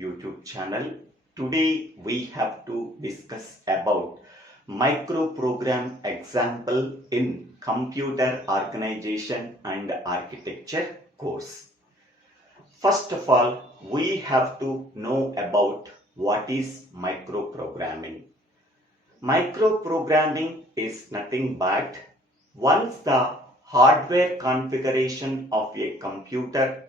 YouTube channel. Today we have to discuss about microprogram example in computer organization and architecture course. First of all, we have to know about what is microprogramming. Microprogramming is nothing but once the hardware configuration of a computer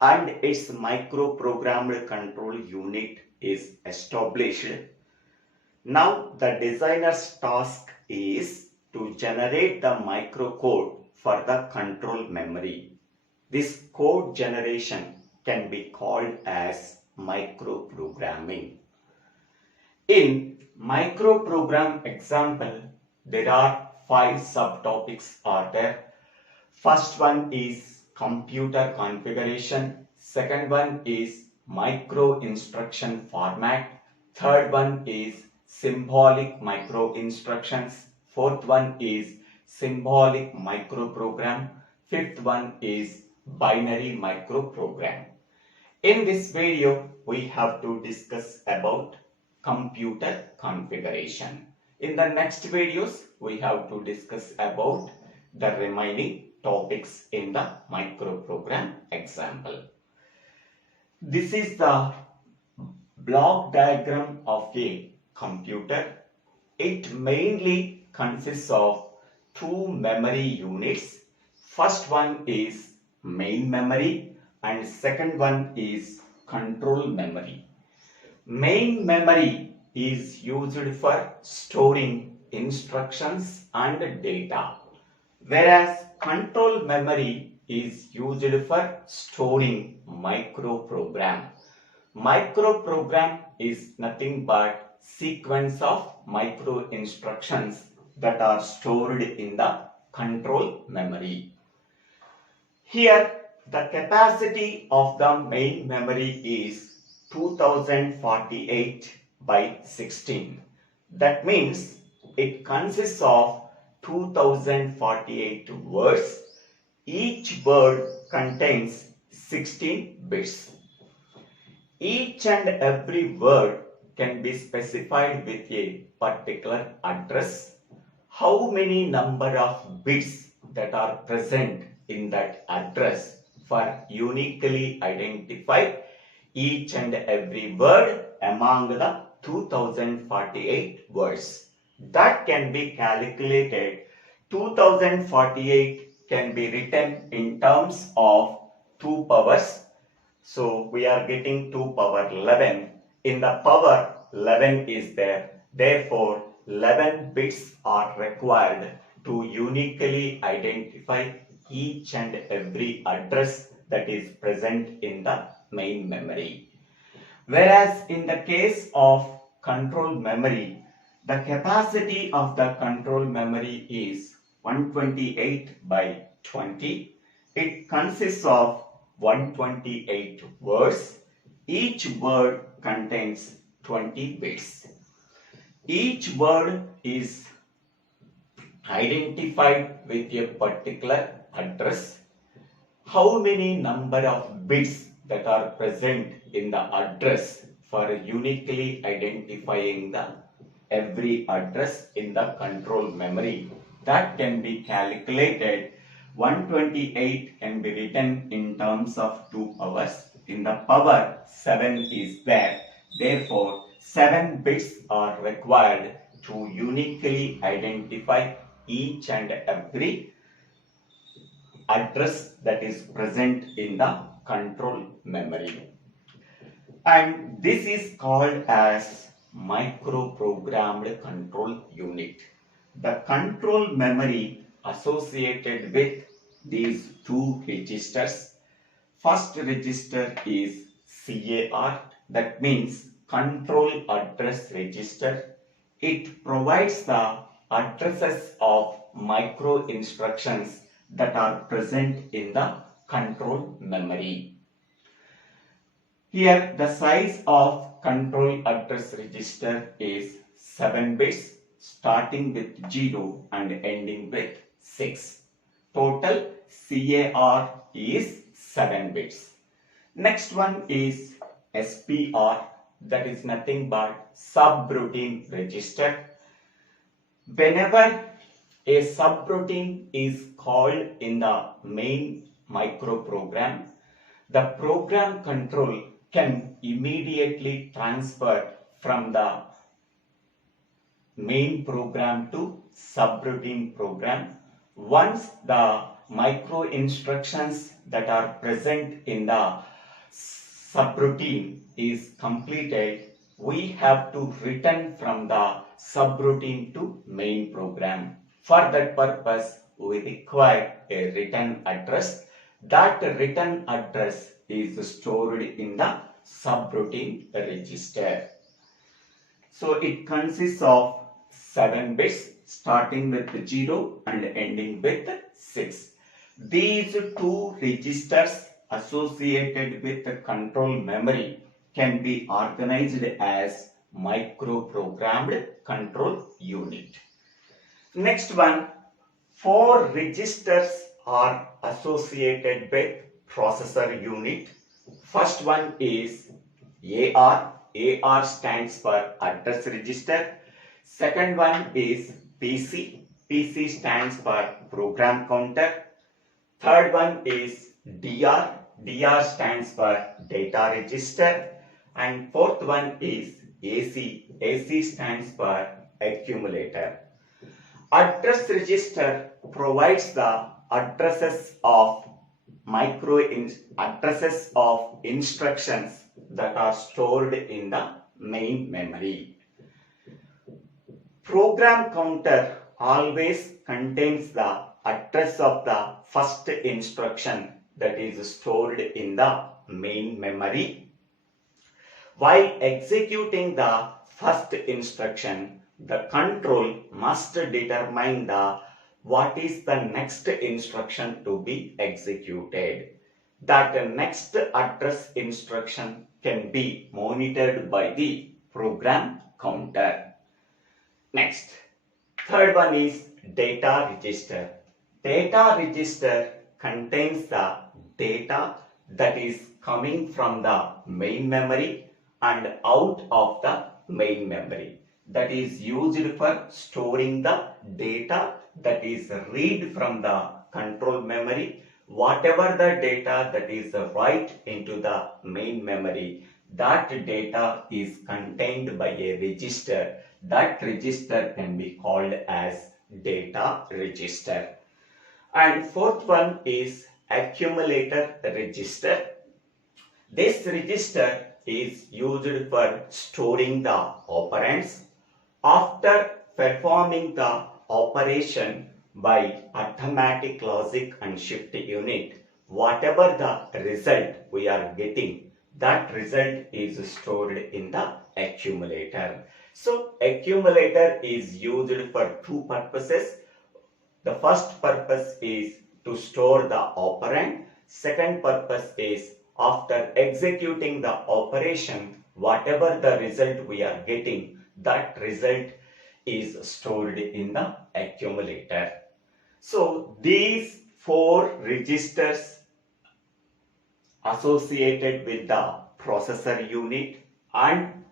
and its microprogrammed control unit is established. Now the designer's task is to generate the microcode for the control memory. This code generation can be called as microprogramming. In microprogram example, there are 5 subtopics are there. First one is computer configuration. Second one is Microinstruction Format. Third one is Symbolic Microinstructions. Fourth one is Symbolic Microprogram. Fifth one is Binary Microprogram. In this video, we have to discuss about computer configuration. In the next videos, we have to discuss about the remaining topics in the microprogram example. This is the block diagram of a computer. It mainly consists of 2 memory units. First one is main memory and second one is control memory. Main memory is used for storing instructions and data, whereas control memory is used for storing microprogram. Microprogram is nothing but sequence of micro instructions that are stored in the control memory. Here the capacity of the main memory is 2048 by 16. That means it consists of 2048 words. Each word contains 16 bits. Each and every word can be specified with a particular address. How many number of bits that are present in that address for uniquely identify each and every word among the 2048 words. That can be calculated. 2048 can be written in terms of 2 powers. So we are getting 2 power 11. In the power 11 is there. Therefore 11 bits are required to uniquely identify each and every address that is present in the main memory. Whereas in the case of control memory, the capacity of the control memory is 128 by 20. It consists of 128 words. Each word contains 20 bits. Each word is identified with a particular address. How many number of bits that are present in the address for uniquely identifying the every address in the control memory, that can be calculated. 128 can be written in terms of 2 powers. In the power 7 is there. Therefore 7 bits are required to uniquely identify each and every address that is present in the control memory. And this is called as microprogrammed control unit. The control memory associated with these 2 registers. First register is CAR, that means control address register. It provides the addresses of micro instructions that are present in the control memory. Here the size of control address register is 7 bits, starting with 0 and ending with 6. Total CAR is 7 bits. Next one is SPR, that is nothing but subroutine register. Whenever a subroutine is called in the main microprogram, the program control can immediately transfer from the main program to subroutine program. Once the micro instructions that are present in the subroutine is completed, we have to return from the subroutine to main program. For that purpose, we require a return address. That return address is stored in the subroutine register. So it consists of 7 bits starting with 0 and ending with 6. These two registers associated with the control memory can be organized as microprogrammed control unit. Next one, 4 registers are associated with processor unit. First one is AR. AR stands for address register. Second one is PC. PC stands for program counter. Third one is DR. DR stands for data register. And fourth one is AC. AC stands for accumulator. Address register provides the addresses of addresses of instructions that are stored in the main memory. Program counter always contains the address of the first instruction that is stored in the main memory. While executing the first instruction, the control must determine what is the next instruction to be executed. That next address instruction can be monitored by the program counter. Next, third one is data register. Data register contains the data that is coming from the main memory and out of the main memory. That is used for storing the data that is read from the control memory. Whatever the data that is write into the main memory, that data is contained by a register. That register can be called as data register. And fourth one is accumulator register. This register is used for storing the operands. After performing the operation by arithmetic logic and shift unit, whatever the result we are getting, that result is stored in the accumulator. So accumulator is used for two purposes. The first purpose is to store the operand. Second purpose is after executing the operation, whatever the result we are getting, that result is stored in the accumulator. So these 4 registers associated with the processor unit and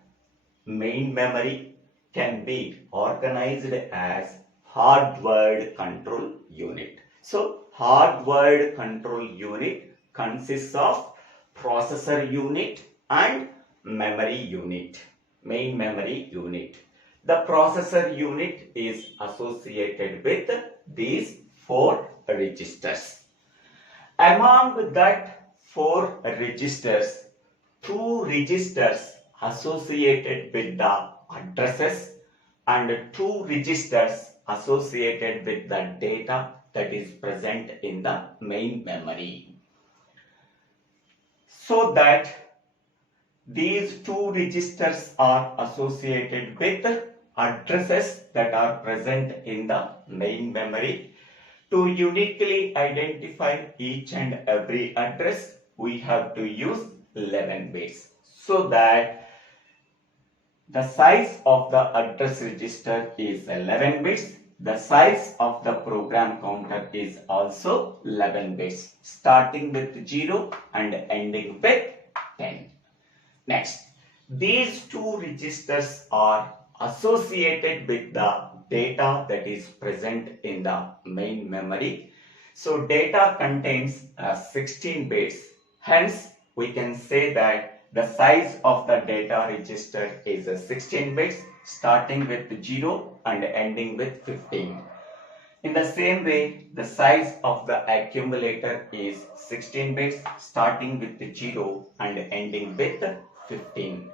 main memory can be organized as hardwired control unit. So hardwired control unit consists of processor unit and memory unit, main memory unit. The processor unit is associated with these 4 registers. Among that 4 registers, 2 registers associated with the addresses and 2 registers associated with the data that is present in the main memory. So that these 2 registers are associated with addresses that are present in the main memory. To uniquely identify each and every address, we have to use 11 bits. So that the size of the address register is 11 bits. The size of the program counter is also 11 bits, starting with 0 and ending with 10. Next, these two registers are associated with the data that is present in the main memory. So data contains 16 bits. Hence, we can say that the size of the data register is 16 bits starting with 0 and ending with 15. In the same way, the size of the accumulator is 16 bits starting with 0 and ending with 15.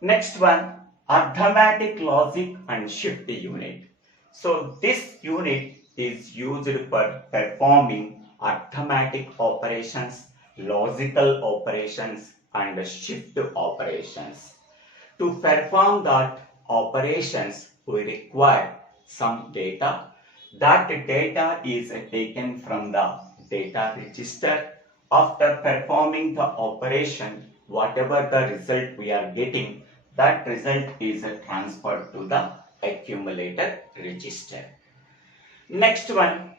Next one, arithmetic logic and shift unit. So this unit is used for performing arithmetic operations, logical operations and shift operations. To perform that operations, we require some data. That data is taken from the data register. After performing the operation, whatever the result we are getting, that result is transferred to the accumulator register. Next one,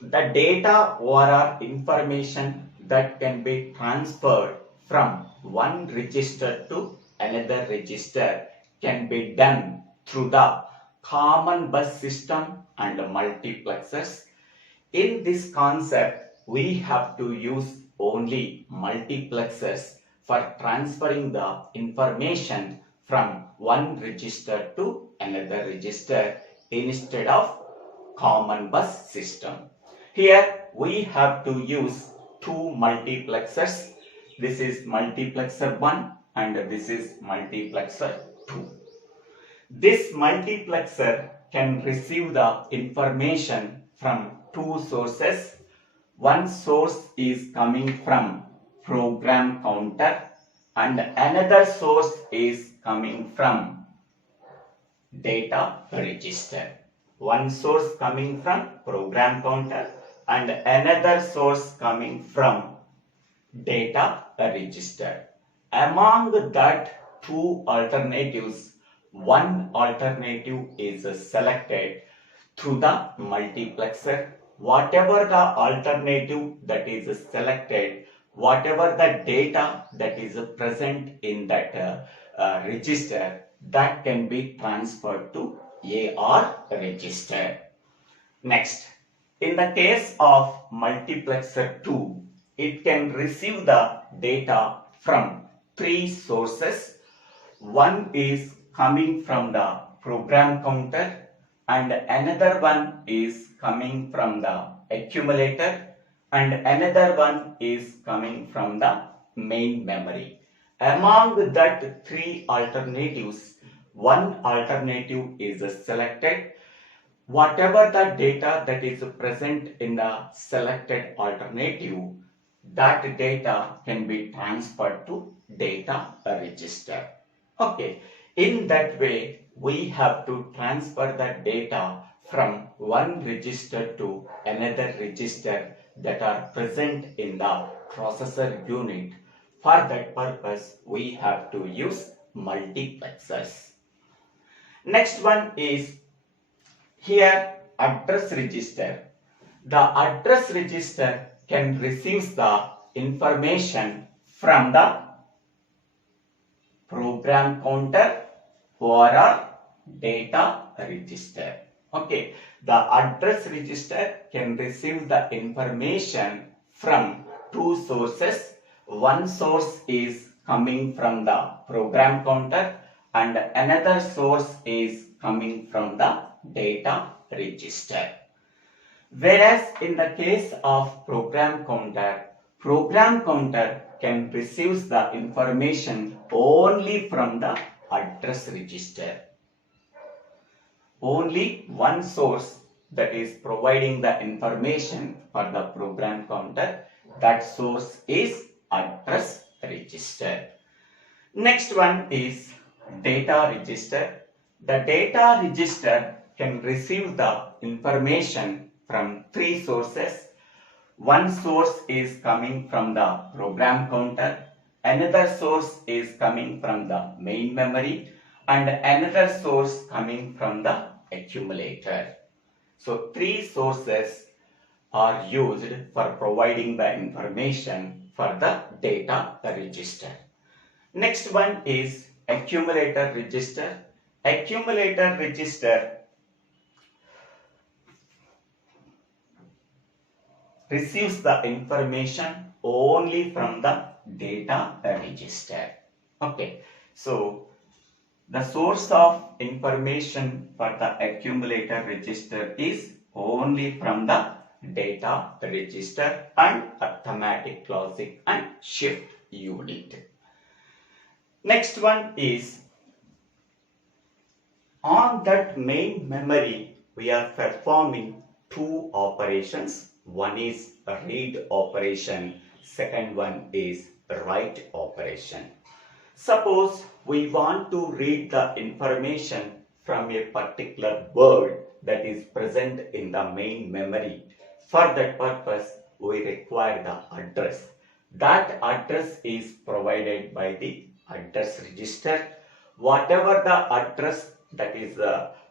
the data or information that can be transferred from one register to another register can be done through the common bus system and multiplexers. In this concept, we have to use only multiplexers for transferring the information from one register to another register instead of common bus system. Here we have to use two multiplexers. This is multiplexer 1 and this is multiplexer 2. This multiplexer can receive the information from two sources. One source is coming from program counter and another source is coming from data register. One source coming from program counter and another source coming from data register. Among that two alternatives, one alternative is selected through the multiplexer. Whatever the alternative that is selected, whatever the data that is present in that register, that can be transferred to AR register. Next, in the case of multiplexer 2, it can receive the data from three sources. One is coming from the program counter and another one is coming from the accumulator and another one is coming from the main memory. Among that three alternatives, one alternative is selected. Whatever the data that is present in the selected alternative, that data can be transferred to data register. Okay, in that way, we have to transfer the data from one register to another register that are present in the processor unit. For that purpose, we have to use multiplexers. Next one is here address register. The address register can receive the information from the program counter or data register. Okay, the address register can receive the information from two sources. One source is coming from the program counter and another source is coming from the data register. Whereas in the case of program counter can receive the information only from the address register. Only one source that is providing the information for the program counter, that source is address register. Next one is data register. The data register can receive the information from three sources. One source is coming from the program counter, another source is coming from the main memory, and another source coming from the accumulator. So three sources are used for providing the information for the data register. Next one is accumulator register. Accumulator register receives the information only from the data register. Okay, so the source of information for the accumulator register is only from the data register and arithmetic logic and shift unit. Next one is on that main memory we are performing two operations. One is a read operation, second one is a write operation. Suppose we want to read the information from a particular word that is present in the main memory. For that purpose, we require the address. That address is provided by the address register. Whatever the address that is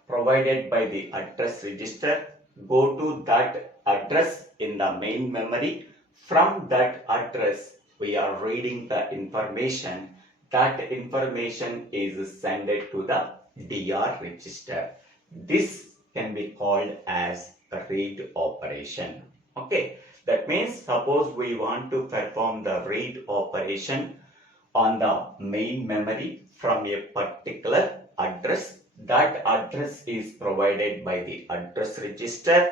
provided by the address register, go to that address in the main memory. From that address, we are reading the information. That information is sent to the DR register. This can be called as a read operation. Okay, that means suppose we want to perform the read operation on the main memory from a particular address. That address is provided by the address register.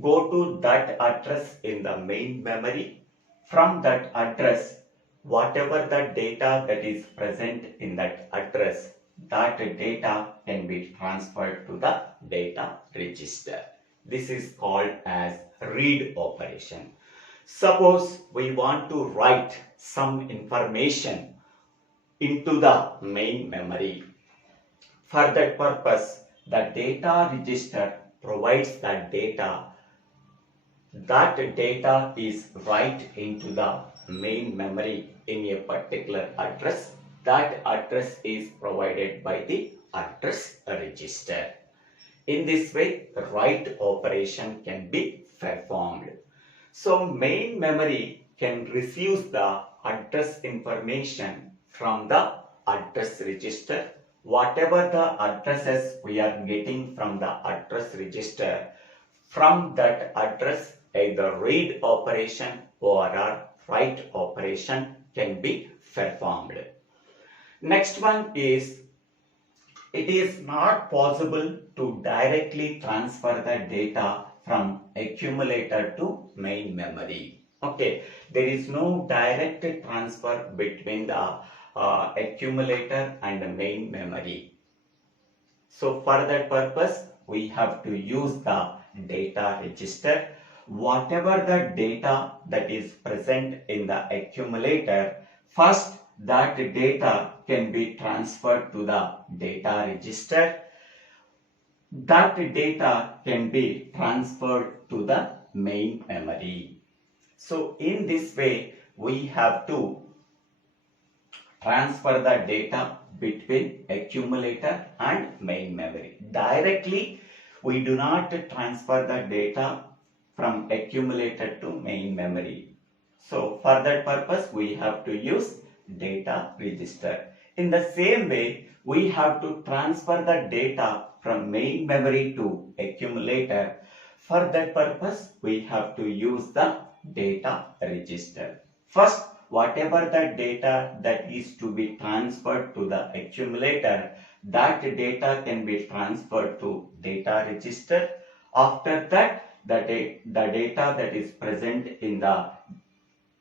Go to that address in the main memory. From that address, whatever the data that is present in that address, that data can be transferred to the data register. This is called as read operation. Suppose we want to write some information into the main memory. For that purpose, the data register provides that data. That data is write into the main memory in a particular address. That address is provided by the address register. In this way, the write operation can be performed. So main memory can receive the address information from the address register. Whatever the addresses we are getting from the address register, from that address either read operation or a write operation can be performed. Next one is, it is not possible to directly transfer the data from accumulator to main memory. Okay, there is no direct transfer between the accumulator and the main memory. So for that purpose, we have to use the data register. Whatever the data that is present in the accumulator, first that data can be transferred to the data register. That data can be transferred to the main memory. So in this way, we have to transfer the data between accumulator and main memory. Directly, we do not transfer the data from accumulator to main memory. So for that purpose, we have to use data register. In the same way, we have to transfer the data from main memory to accumulator. For that purpose, we have to use the data register. First, whatever the data that is to be transferred to the accumulator, that data can be transferred to data register. After that, the data that is present in the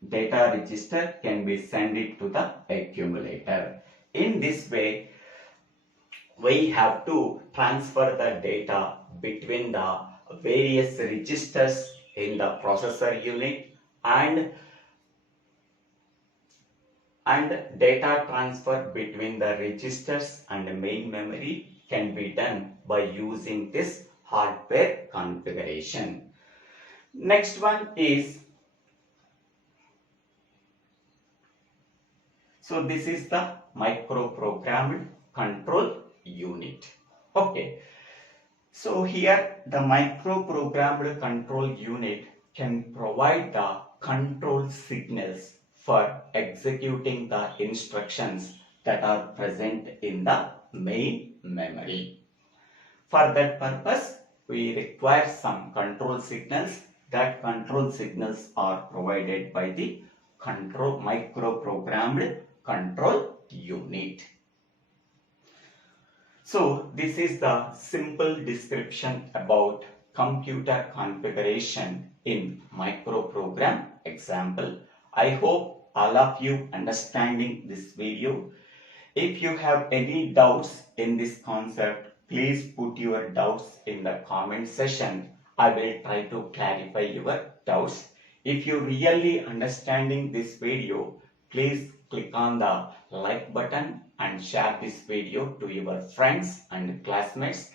data register can be sent it to the accumulator. In this way, we have to transfer the data between the various registers in the processor unit, and data transfer between the registers and the main memory can be done by using this hardware configuration. Next one is, so this is the microprogrammed control unit. Okay, so here the microprogrammed control unit can provide the control signals for executing the instructions that are present in the main memory. For that purpose, we require some control signals. That control signals are provided by the microprogrammed control unit. So this is the simple description about computer configuration in microprogram example. I hope all of you understanding this video. If you have any doubts in this concept, please put your doubts in the comment section. I will try to clarify your doubts. If you really understanding this video, please click on the like button and share this video to your friends and classmates.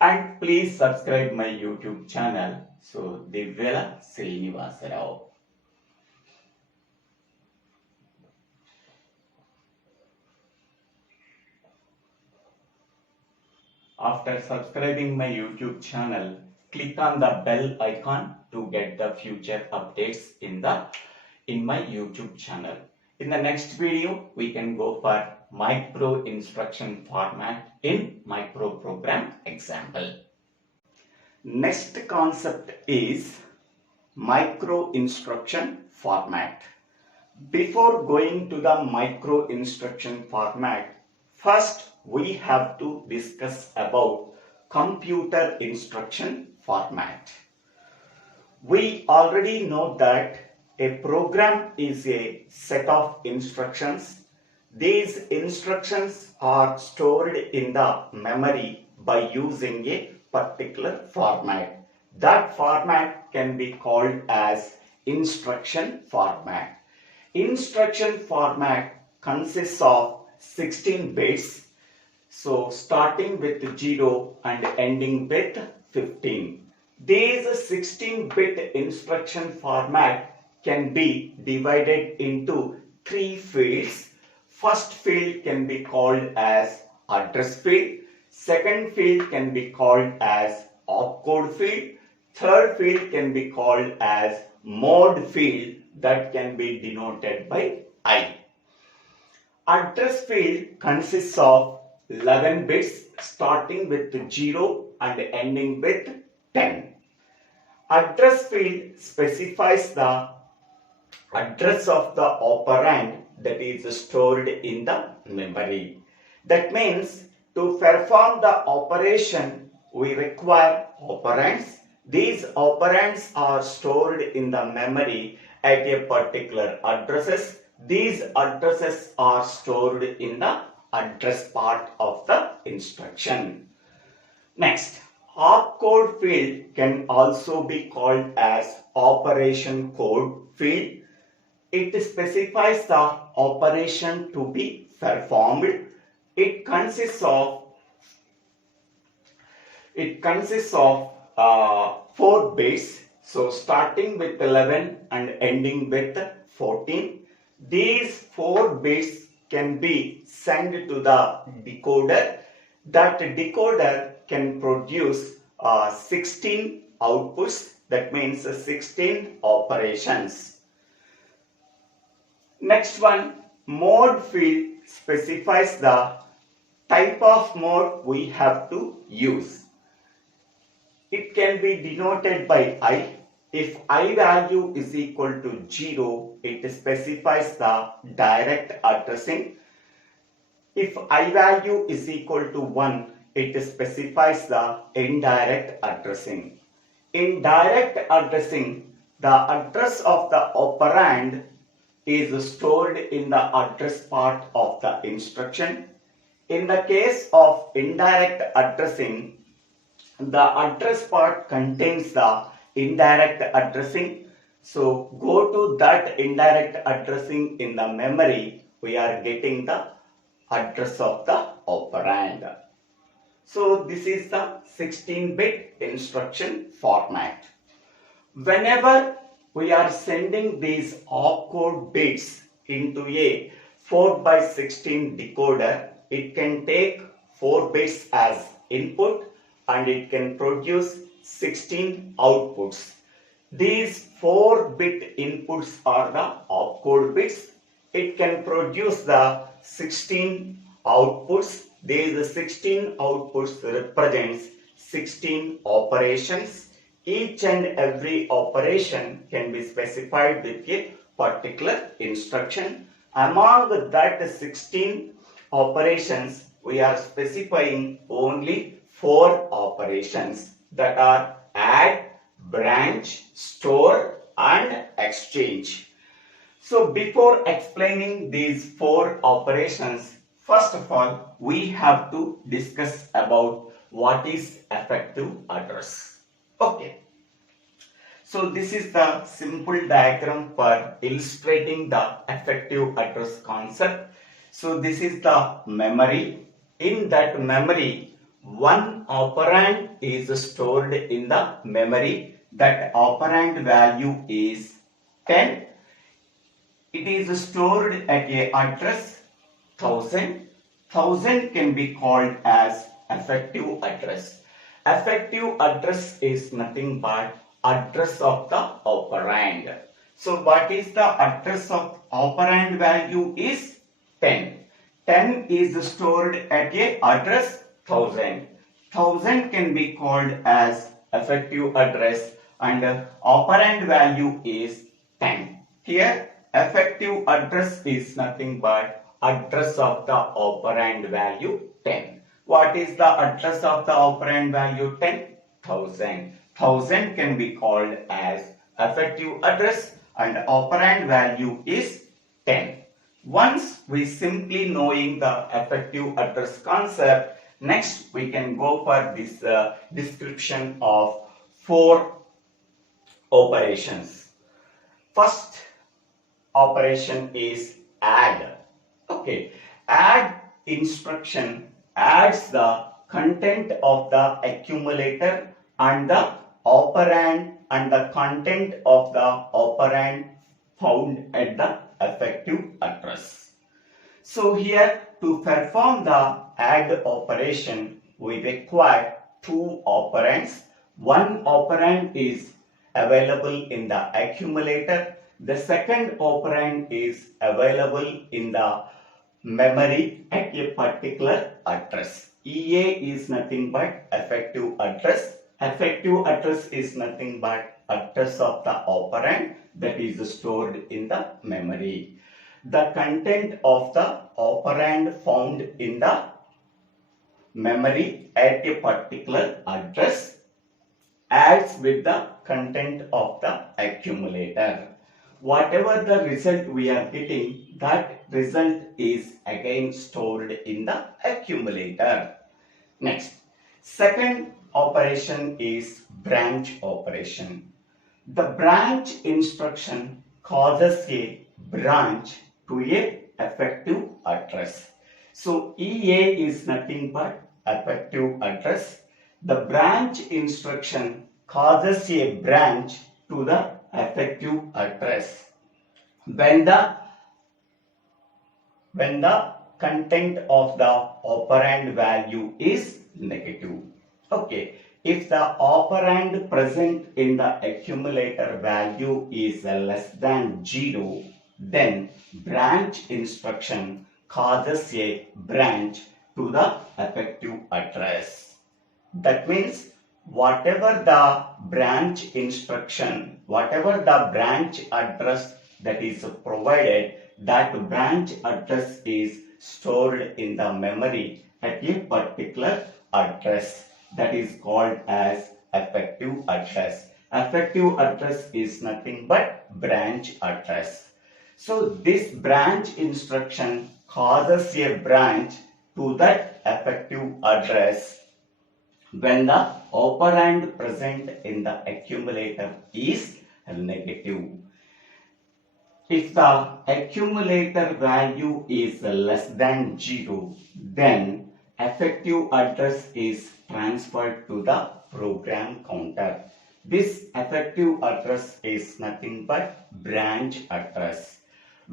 And please subscribe my YouTube channel. So, Divvela Srinivasarao. After subscribing my YouTube channel, click on the bell icon to get the future updates in my YouTube channel. In the next video, we can go for Microinstruction Format in Microprogram Example. Next concept is Microinstruction Format. Before going to the Microinstruction Format, first we have to discuss about Computer Instruction Format. We already know that a program is a set of instructions. These instructions are stored in the memory by using a particular format. That format can be called as instruction format. Instruction format consists of 16 bits. So starting with 0 and ending with 15. These 16-bit instruction format can be divided into 3 fields. First field can be called as address field. Second field can be called as opcode field. Third field can be called as mode field, that can be denoted by I. Address field consists of 11 bits starting with 0 and ending with 10. Address field specifies the address of the operand that is stored in the memory. That means to perform the operation, we require operands. These operands are stored in the memory at a particular addresses. These addresses are stored in the address part of the instruction. Next, opcode field can also be called as operation code field. It specifies the operation to be performed. It consists of 4 bits. So starting with 11 and ending with 14. These 4 bits can be sent to the decoder. That decoder can produce 16 outputs. That means 16 operations. Next one, mode field specifies the type of mode we have to use. It can be denoted by I. If I value is equal to 0, it specifies the direct addressing. If I value is equal to 1, it specifies the indirect addressing. In direct addressing, the address of the operand is stored in the address part of the instruction. In the case of indirect addressing, the address part contains the indirect addressing. So go to that indirect addressing in the memory, we are getting the address of the operand. So this is the 16-bit instruction format. Whenever we are sending these opcode bits into a 4x16 decoder, it can take 4 bits as input and it can produce 16 outputs. These 4-bit inputs are the opcode bits. It can produce the 16 outputs. These 16 outputs represents 16 operations. Each and every operation can be specified with a particular instruction. Among that 16 operations, we are specifying only 4 operations, that are add, branch, store and exchange. So before explaining these 4 operations, first of all, we have to discuss about what is effective address. Okay. So this is the simple diagram for illustrating the effective address concept. So this is the memory. In that memory, one operand is stored in the memory. That operand value is 10. It is stored at a address 1000. 1000 can be called as effective address. Effective address is nothing but address of the operand. So what is the address of operand value is 10. 10 is stored at a address 1000. 1000 can be called as effective address and operand value is 10. Here effective address is nothing but address of the operand value 10. What is the address of the operand value 10? 1000. 1000 can be called as effective address and operand value is 10. Once we simply knowing the effective address concept, next we can go for this description of 4 operations. First operation is add. Okay, add instruction adds the content of the accumulator and the operand and the content of the operand found at the effective address. So here to perform the add operation, we require 2 operands. One operand is available in the accumulator. The second operand is available in the memory at a particular address. EA is nothing but effective address. Effective address is nothing but address of the operand that is stored in the memory. The content of the operand found in the memory at a particular address adds with the content of the accumulator. Whatever the result we are getting, that result is again stored in the accumulator. Next, second operation is branch operation. The branch instruction causes a branch to a effective address. So EA is nothing but effective address. The branch instruction causes a branch to the effective address when the content of the operand value is negative. Okay, if the operand present in the accumulator value is less than 0, then branch instruction causes a branch to the effective address. That means whatever the branch instruction, whatever the branch address that is provided, that branch address is stored in the memory at a particular address. That is called as effective address. Effective address is nothing but branch address. So this branch instruction causes a branch to that effective address when the operand present in the accumulator is negative. If the accumulator value is less than 0, then effective address is transferred to the program counter. This effective address is nothing but branch address.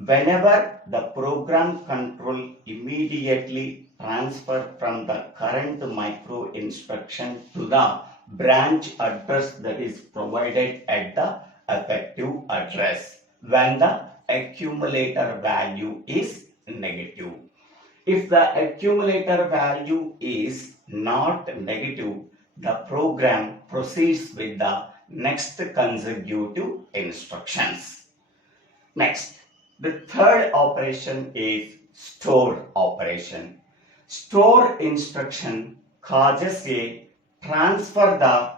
Whenever the program control immediately transfer from the current micro instruction to the branch address that is provided at the effective address when the accumulator value is negative. If the accumulator value is not negative, the program proceeds with the next consecutive instructions. Next, the third operation is store operation. Store instruction causes a transfer the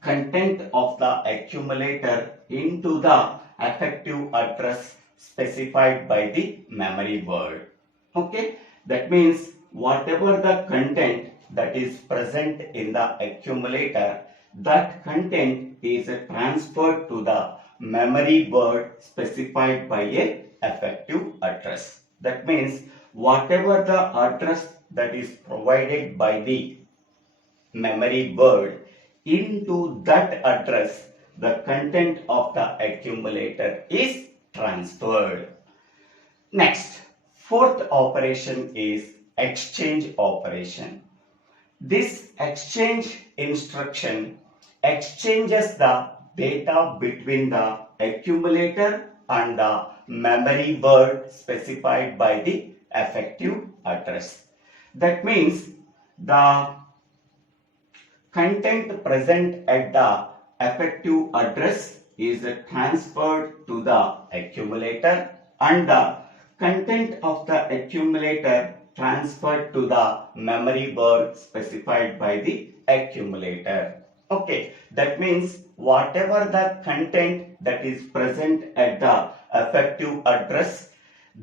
content of the accumulator into the effective address specified by the memory word. Okay, that means whatever the content that is present in the accumulator, that content is transferred to the memory word specified by a effective address. That means whatever the address that is provided by the memory word, into that address the content of the accumulator is transferred. Next, fourth operation is exchange operation. This exchange instruction exchanges the data between the accumulator and the memory word specified by the effective address. That means the content present at the effective address is transferred to the accumulator and the content of the accumulator transferred to the memory word specified by the accumulator. Okay, that means whatever the content that is present at the effective address,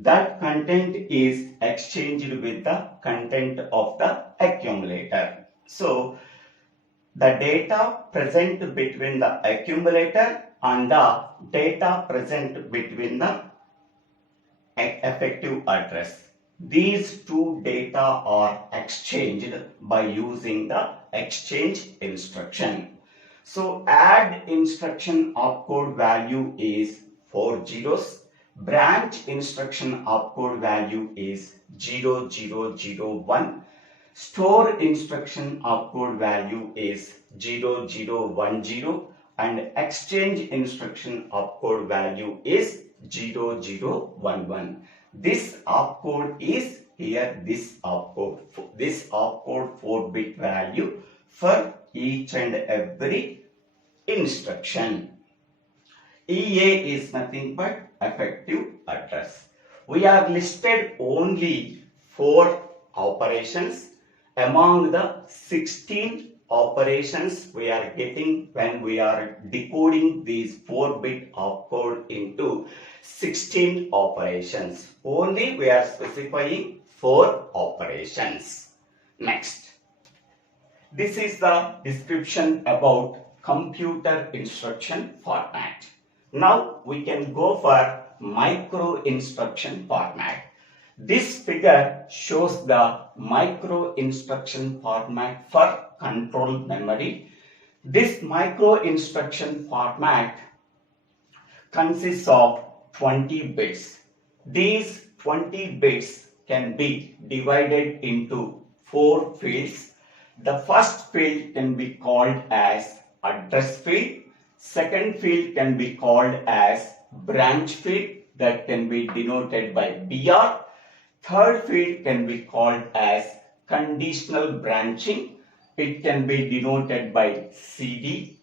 that content is exchanged with the content of the accumulator. So, the data present between the accumulator and the data present between the effective address, these two data are exchanged by using the exchange instruction. So add instruction opcode value is 4 zeros, branch instruction opcode value is 0001, store instruction opcode value is 0010, and exchange instruction opcode value is 0011. This opcode is here, this opcode 4-bit value for each and every instruction. EA is nothing but effective address. We have listed only 4 operations among the 16 operations we are getting when we are decoding these 4-bit opcode into 16 operations. Only we are specifying 4 operations. Next, this is the description about computer instruction format. Now we can go for micro instruction format. This figure shows the micro instruction format for control memory. This micro instruction format consists of 20 bits. These 20 bits can be divided into 4 fields. The first field can be called as address field. Second field can be called as branch field, that can be denoted by BR. Third field can be called as conditional branching. It can be denoted by CD.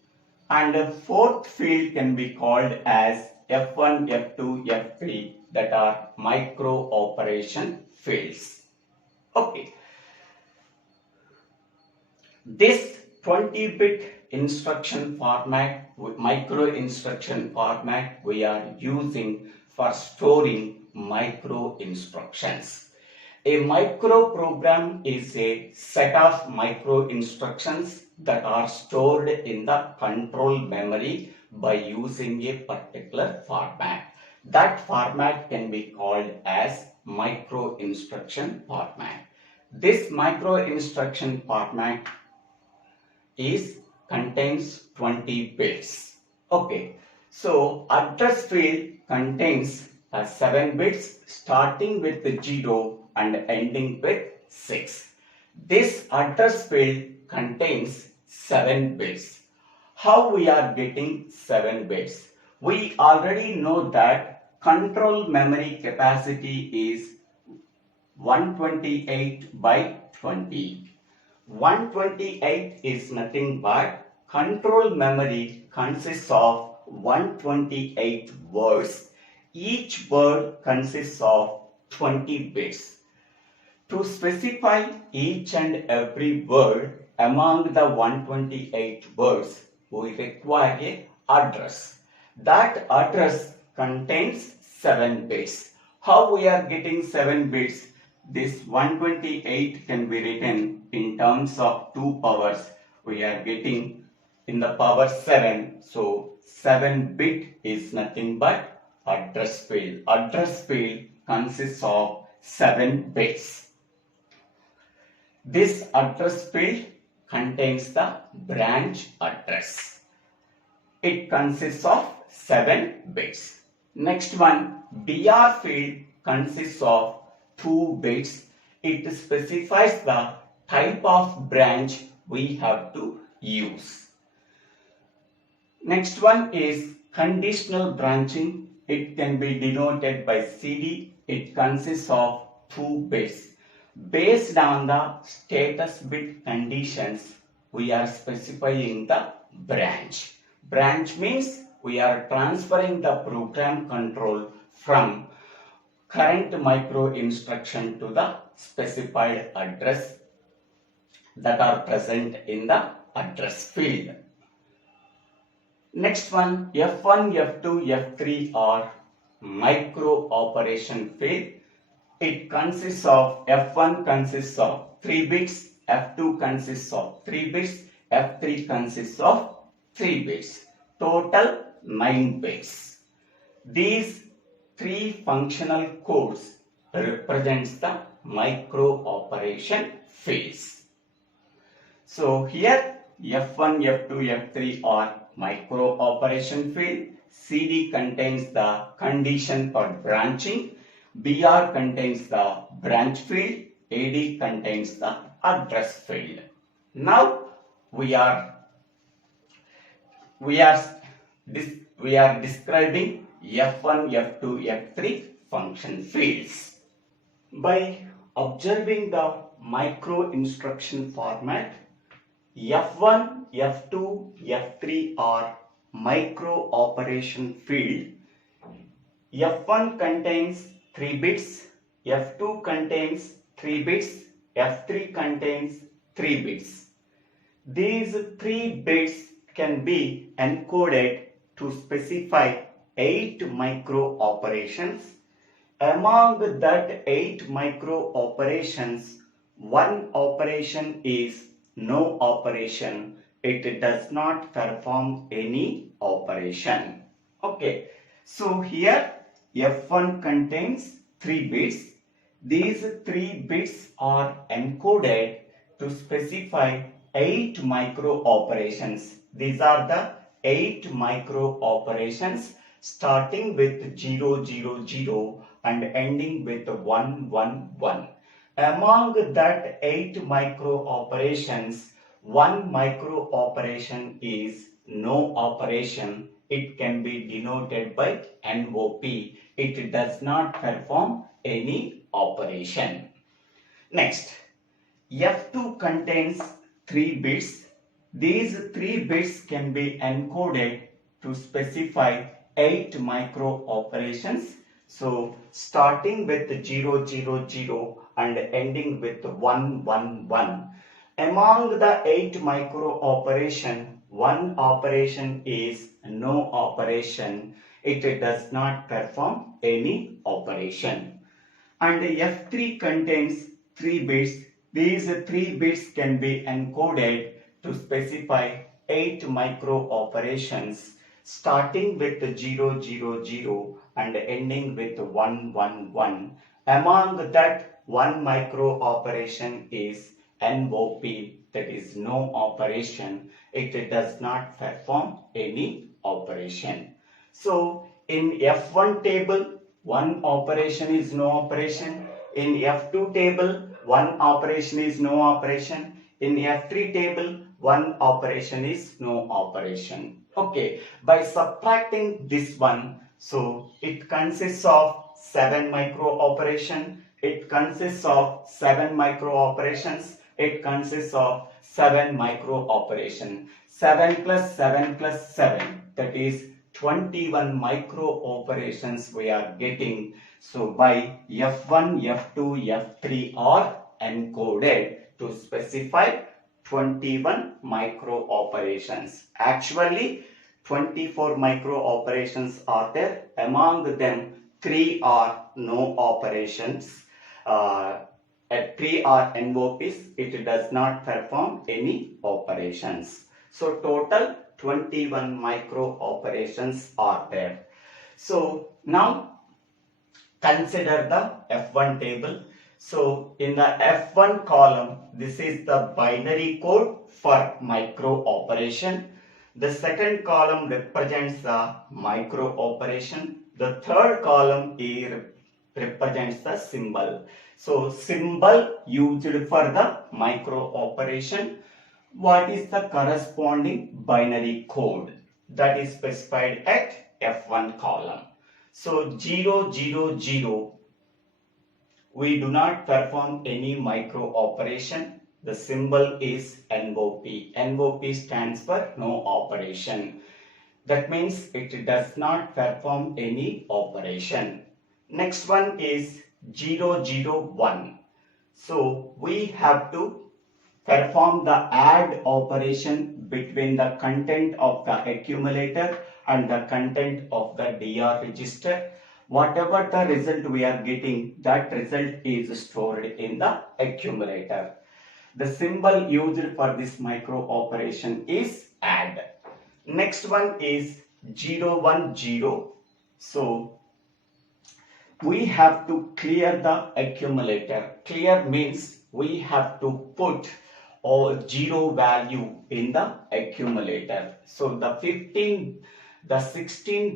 And the fourth field can be called as F1, F2, F3, that are micro operation fields. Okay. This 20-bit instruction format, micro instruction format, we are using for storing micro instructions. A microprogram is a set of micro instructions that are stored in the control memory by using a particular format. That format can be called as micro instruction format. This micro instruction format contains 20 bits. Okay, so address field contains 7 bits starting with 0 and ending with 6. This address field contains 7 bits. How we are getting 7 bits? We already know that control memory capacity is 128 by 20. 128 is nothing but control memory consists of 128 words. Each word consists of 20 bits. To specify each and every word among the 128 words, we require an address. That address contains 7 bits. How we are getting 7 bits? This 128 can be written in terms of 2 powers. We are getting in the power 7. So 7 bit is nothing but address field. Address field consists of 7 bits. This address field contains the branch address. It consists of 7 bits. Next one, BR field consists of 2 bits. It specifies the type of branch we have to use. Next one is conditional branching. It can be denoted by CD. It consists of 2 bits. Based on the status bit conditions, we are specifying the branch. Branch means we are transferring the program control from current micro instruction to the specified address that are present in the address field. Next one, F1, F2, F3 are micro operation field. It consists of, F1 consists of 3 bits, F2 consists of 3 bits, F3 consists of 3 bits. Total 9 bits. These 3 functional codes represents the micro operation fields. So here F1, F2, F3 are micro operation field. CD contains the condition for branching. BR contains the branch field. AD contains the address field. Now we are describing F1, F2, F3 function fields. By observing the micro instruction format, F1, F2, F3 are micro operation field. F1 contains 3 bits, F2 contains 3 bits, F3 contains 3 bits. These 3 bits can be encoded to specify 8 micro operations. Among that 8 micro operations, one operation is no operation. It does not perform any operation. Okay, so here F1 contains 3 bits. These 3 bits are encoded to specify 8 micro operations. These are the 8 micro operations starting with 0, 0, 0 and ending with 1, 1, 1. Among that 8 micro operations, one micro operation is no operation. It can be denoted by NOP. It does not perform any operation. Next, F2 contains 3 bits. These 3 bits can be encoded to specify 8 micro operations. So, starting with 0, 0, 0 and ending with 1, 1, 1. Among the 8 micro operation, one operation is no operation. It does not perform any operation. And F3 contains 3 bits. These 3 bits can be encoded to specify 8 micro operations starting with 0, 0, 0 and ending with 1, 1, 1. Among that, one micro operation is NOP, that is no operation. It does not perform any operation. So in F1 table, one operation is no operation. In F2 table, one operation is no operation. In F3 table, one operation is no operation. Okay, by subtracting this one, so it consists of 7 micro operation. It consists of 7 micro operations. It consists of 7 micro operation. 7 plus 7 plus 7, that is 21 micro operations we are getting. So by F1, F2, F3 are encoded to specify 21 micro operations. Actually 24 micro operations are there. Among them 3 are no operations. At 3 are NOPs. It does not perform any operations. So total 21 micro operations are there. So now consider the F1 table. So in the F1 column, this is the binary code for micro operation. The second column represents the micro operation. The third column here represents the symbol. So symbol used for the micro operation. What is the corresponding binary code that is specified at F1 column? So 0, 0, 0, we do not perform any micro operation. The symbol is NOP. NOP stands for no operation. That means it does not perform any operation. Next one is 0, 0, 1. So we have to perform the add operation between the content of the accumulator and the content of the DR register. Whatever the result we are getting, that result is stored in the accumulator. The symbol used for this micro operation is add. Next one is 0, 1, 0. So we have to clear the accumulator. Clear means we have to put or 0 value in the accumulator. So the 16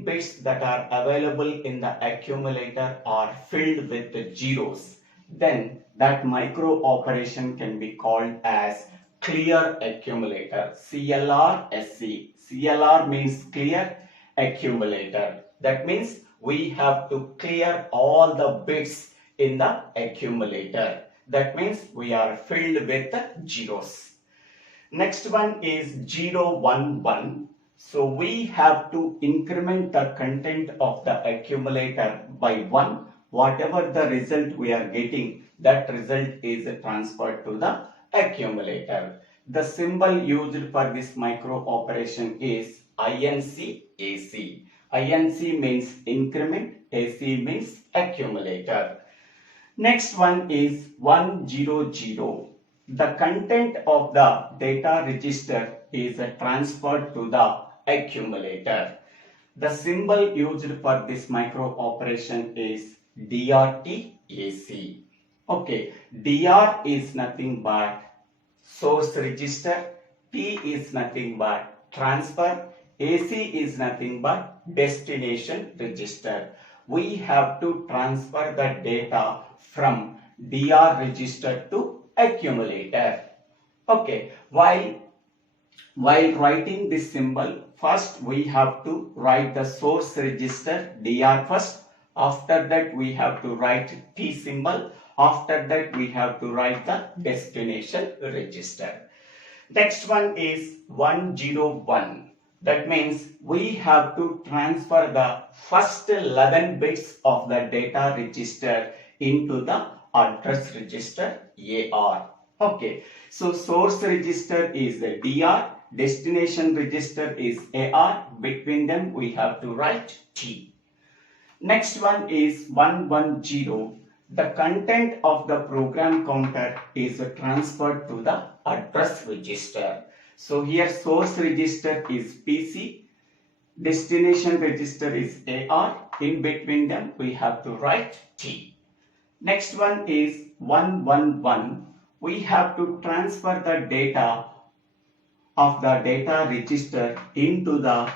bits that are available in the accumulator are filled with the zeros. Then that micro operation can be called as clear accumulator. CLR-SC. CLR means clear accumulator. That means we have to clear all the bits in the accumulator. That means we are filled with the zeros. Next one is 0, 1, 1. So we have to increment the content of the accumulator by 1. Whatever the result we are getting, that result is transferred to the accumulator. The symbol used for this micro operation is INC-AC. INC means increment, AC means accumulator. Next one is 100. The content of the data register is transferred to the accumulator. The symbol used for this micro operation is DRT-AC. Okay, DR is nothing but source register, T is nothing but transfer, AC is nothing but destination register. We have to transfer the data from DR register to accumulator. Okay, while writing this symbol, first we have to write the source register DR first. After that we have to write T symbol. After that we have to write the destination register. Next one is 101. That means we have to transfer the first 11 bits of the data register into the address register AR. Okay, so source register is DR, destination register is AR. Between them we have to write T. Next one is 110. The content of the program counter is transferred to the address register. So here source register is PC, destination register is AR. In between them we have to write T. Next one is 111. We have to transfer the data of the data register into the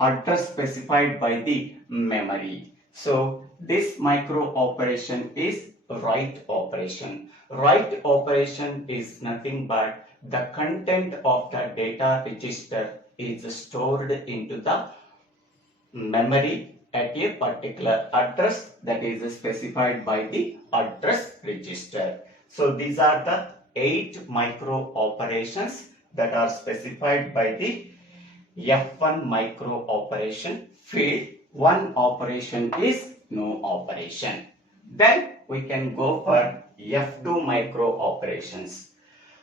address specified by the memory. So this micro operation is write operation. Write operation is nothing but the content of the data register is stored into the memory at a particular address that is specified by the address register. So these are the 8 micro operations that are specified by the F1 micro operation field. One operation is no operation. Then we can go for F2 micro operations.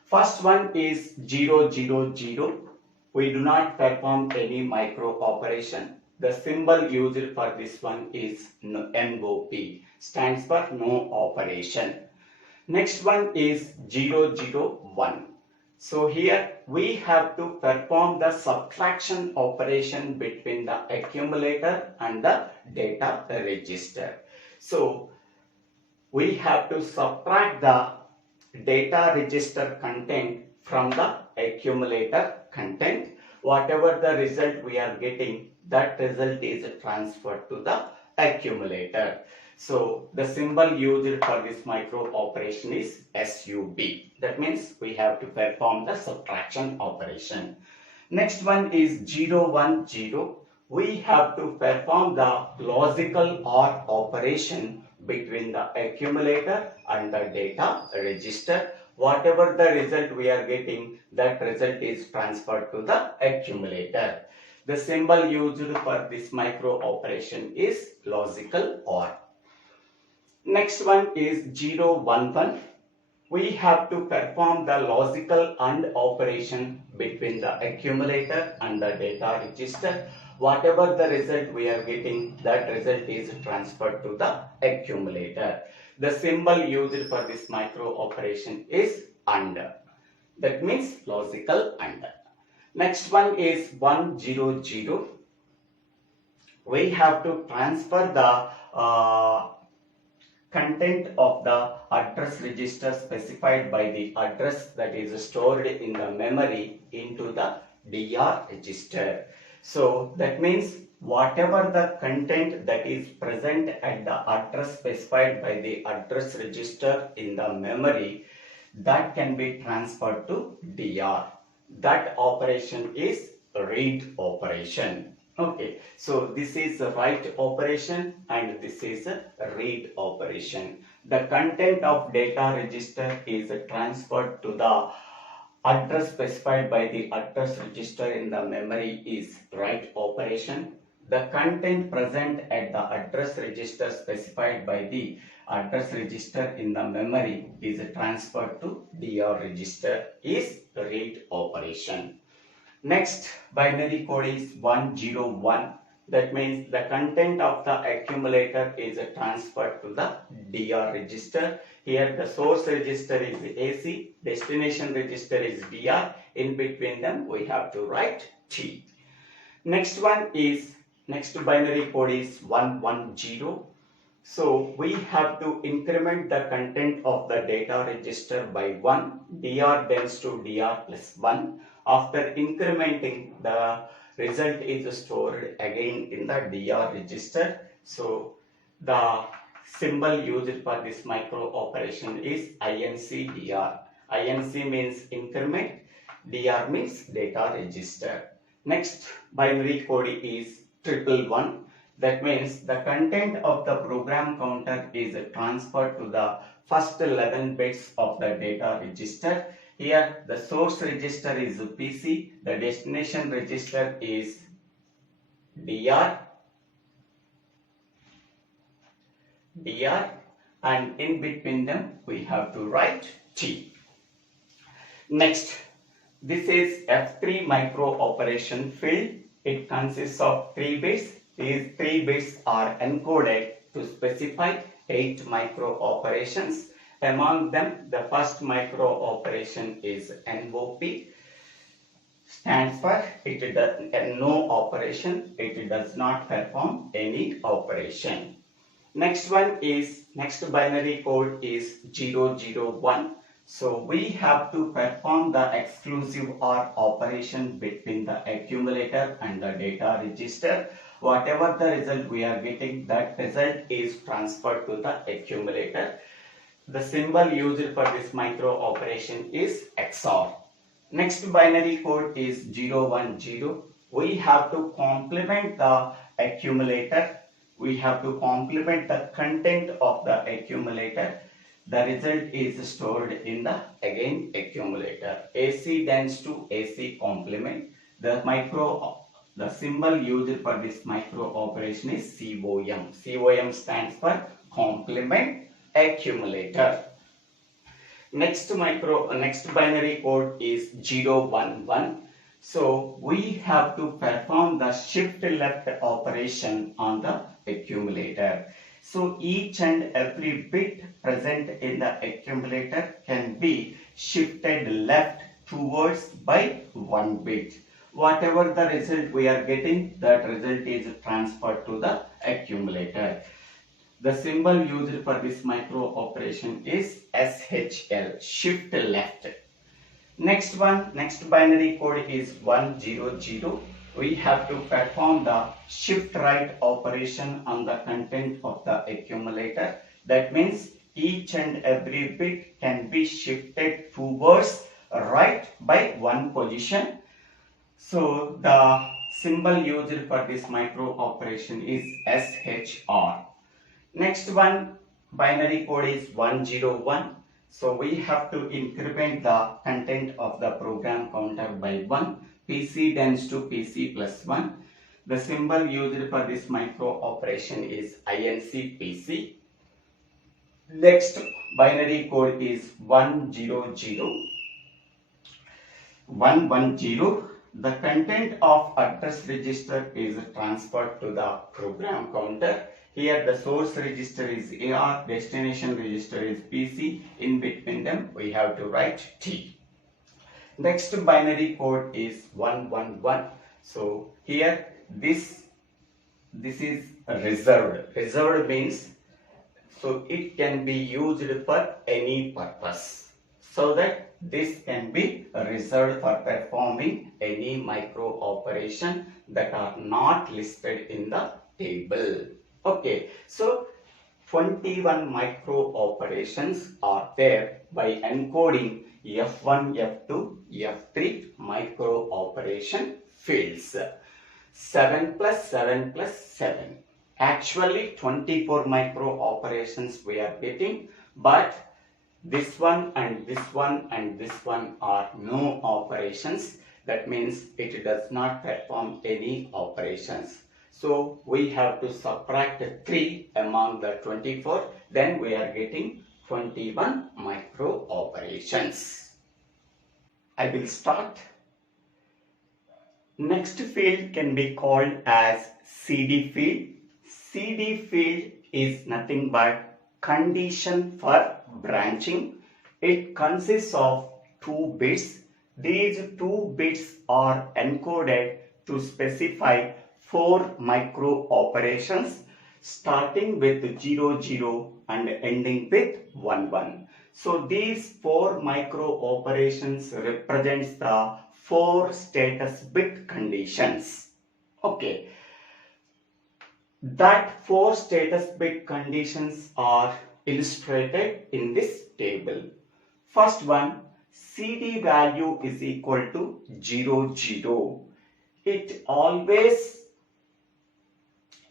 First one is 0, 0, 0. We do not perform any micro operation. The symbol used for this one is NOP, stands for no operation. Next one is 0, 0, 1. So here we have to perform the subtraction operation between the accumulator and the data register. So we have to subtract the data register content from the accumulator content. Whatever the result we are getting, that result is transferred to the accumulator. So the symbol used for this micro operation is SUB. That means we have to perform the subtraction operation. Next one is 0, 1, 0. We have to perform the logical OR operation between the accumulator and the data register. Whatever the result we are getting, that result is transferred to the accumulator. The symbol used for this micro operation is logical OR. Next one is 0, 1, 1. We have to perform the logical AND operation between the accumulator and the data register. Whatever the result we are getting, that result is transferred to the accumulator. The symbol used for this micro operation is AND. That means logical AND. Next one is 1, 0, 0. We have to transfer the content of the address register specified by the address that is stored in the memory into the DR register. So that means whatever the content that is present at the address specified by the address register in the memory, that can be transferred to DR. That operation is read operation. Okay, so this is a write operation and this is a read operation. The content of data register is transferred to the address specified by the address register in the memory is write operation. The content present at the address register specified by the address register in the memory is transferred to DR register is read operation. Next binary code is 101. That means the content of the accumulator is transferred to the DR register. Here the source register is AC, destination register is DR. In between them we have to write T. Next binary code is 110. So we have to increment the content of the data register by 1. DR tends to DR plus 1. After incrementing, the result is stored again in the DR register. So the symbol used for this micro operation is INCDR. INC means increment, DR means data register. Next binary code is 111. That means the content of the program counter is transferred to the first 11 bits of the data register. Here the source register is PC, the destination register is DR, and in between them we have to write T. Next, this is F3 micro operation field. It consists of 3 bits. These 3 bits are encoded to specify 8 micro operations. Among them, the first micro operation is NOP, stands for it does no operation. It does not perform any operation. Next binary code is 001. So we have to perform the exclusive OR operation between the accumulator and the data register. Whatever the result we are getting, that result is transferred to the accumulator. The symbol used for this micro operation is XOR. Next binary code is 010. We have to complement the accumulator. We have to complement the content of the accumulator. The result is stored in the again accumulator. AC tends to AC complement. The symbol used for this micro operation is COM. COM stands for complement accumulator. Next binary code is 011. So we have to perform the shift left operation on the accumulator. So each and every bit present in the accumulator can be shifted left towards by 1 bit. Whatever the result we are getting, that result is transferred to the accumulator. The symbol used for this micro operation is SHL, shift left. Next binary code is 100. We have to perform the shift right operation on the content of the accumulator. That means each and every bit can be shifted towards right by 1 position. So the symbol used for this micro operation is SHR. Next binary code is 101. So we have to increment the content of the program counter by 1. PC tends to PC plus 1. The symbol used for this micro operation is INC-PC. Next binary code is 100. 110. The content of address register is transferred to the program counter. Here the source register is AR, destination register is PC. In between them we have to write T. Next binary code is 111. So here this is reserved. Reserved means so it can be used for any purpose. So that this can be reserved for performing any micro operation that are not listed in the table. Okay, so 21 micro operations are there by encoding F1, F2, F3 micro operation fields. 7 plus 7 plus 7. Actually 24 micro operations we are getting, but this one and this one and this one are no operations. That means it does not perform any operations. So we have to subtract 3 among the 24. Then we are getting 21 micro operations. I will start. Next field can be called as CD field. CD field is nothing but condition for branching. It consists of 2 bits. These 2 bits are encoded to specify 4 micro operations starting with 00 and ending with 11. So these 4 micro operations represents the 4 status bit conditions. Okay. That 4 status bit conditions are illustrated in this table. First one, CD value is equal to 00.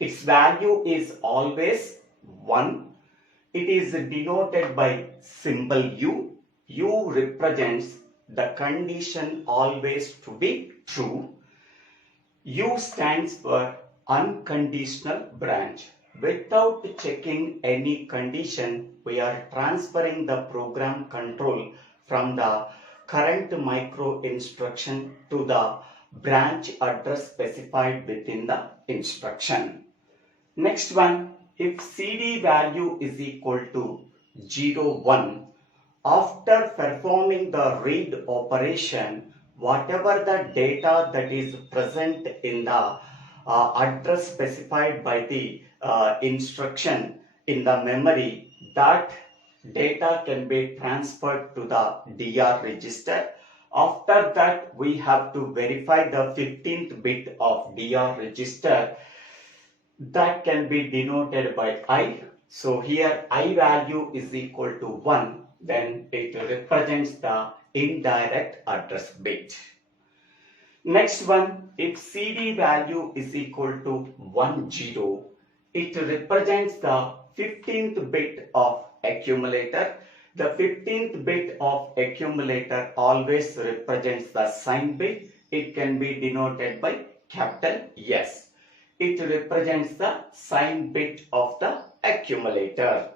Its value is always 1. It is denoted by symbol U. U represents the condition always to be true. U stands for unconditional branch. Without checking any condition, we are transferring the program control from the current micro instruction to the branch address specified within the instruction. Next one, if CD value is equal to 01, after performing the read operation, whatever the data that is present in the address specified by the instruction in the memory, that data can be transferred to the DR register. After that, we have to verify the 15th bit of DR register. That can be denoted by I. So here I value is equal to 1, then it represents the indirect address bit. Next one, if CD value is equal to 10, it represents the 15th bit of accumulator. The 15th bit of accumulator always represents the sign bit. It can be denoted by capital S. It represents the sign bit of the accumulator.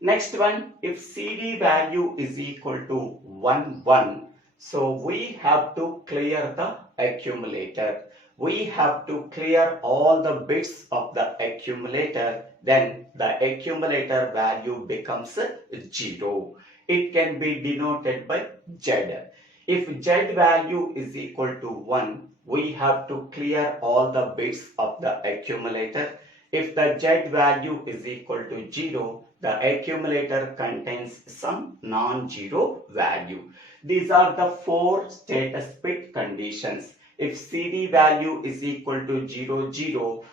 Next one, if CD value is equal to 1, so we have to clear the accumulator. We have to clear all the bits of the accumulator, then the accumulator value becomes 0. It can be denoted by Z. If Z value is equal to 1, we have to clear all the bits of the accumulator. If the Z value is equal to 0, the accumulator contains some non-zero value. These are the 4 status bit conditions. If CD value is equal to 0,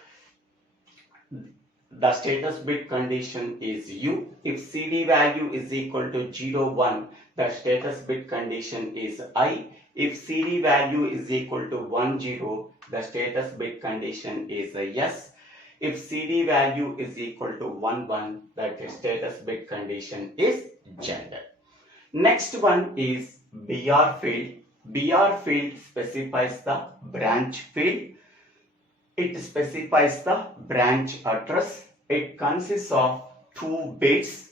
the status bit condition is U. If CD value is equal to 1, the status bit condition is I. If CD value is equal to 10, the status bit condition is S. If CD value is equal to 11, the status bit condition is Z. Next one is BR field. BR field specifies the branch field. It specifies the branch address. It consists of 2 bits.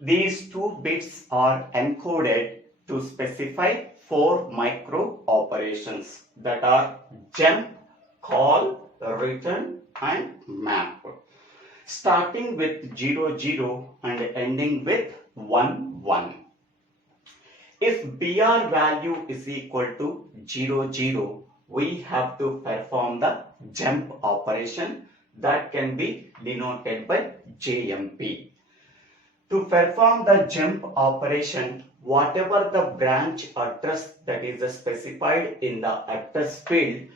These 2 bits are encoded to specify 4 micro operations that are jump, call, return and map. Starting with 00 and ending with 11. If BR value is equal to 00, we have to perform the jump operation that can be denoted by JMP. To perform the jump operation, whatever the branch address that is specified in the address field,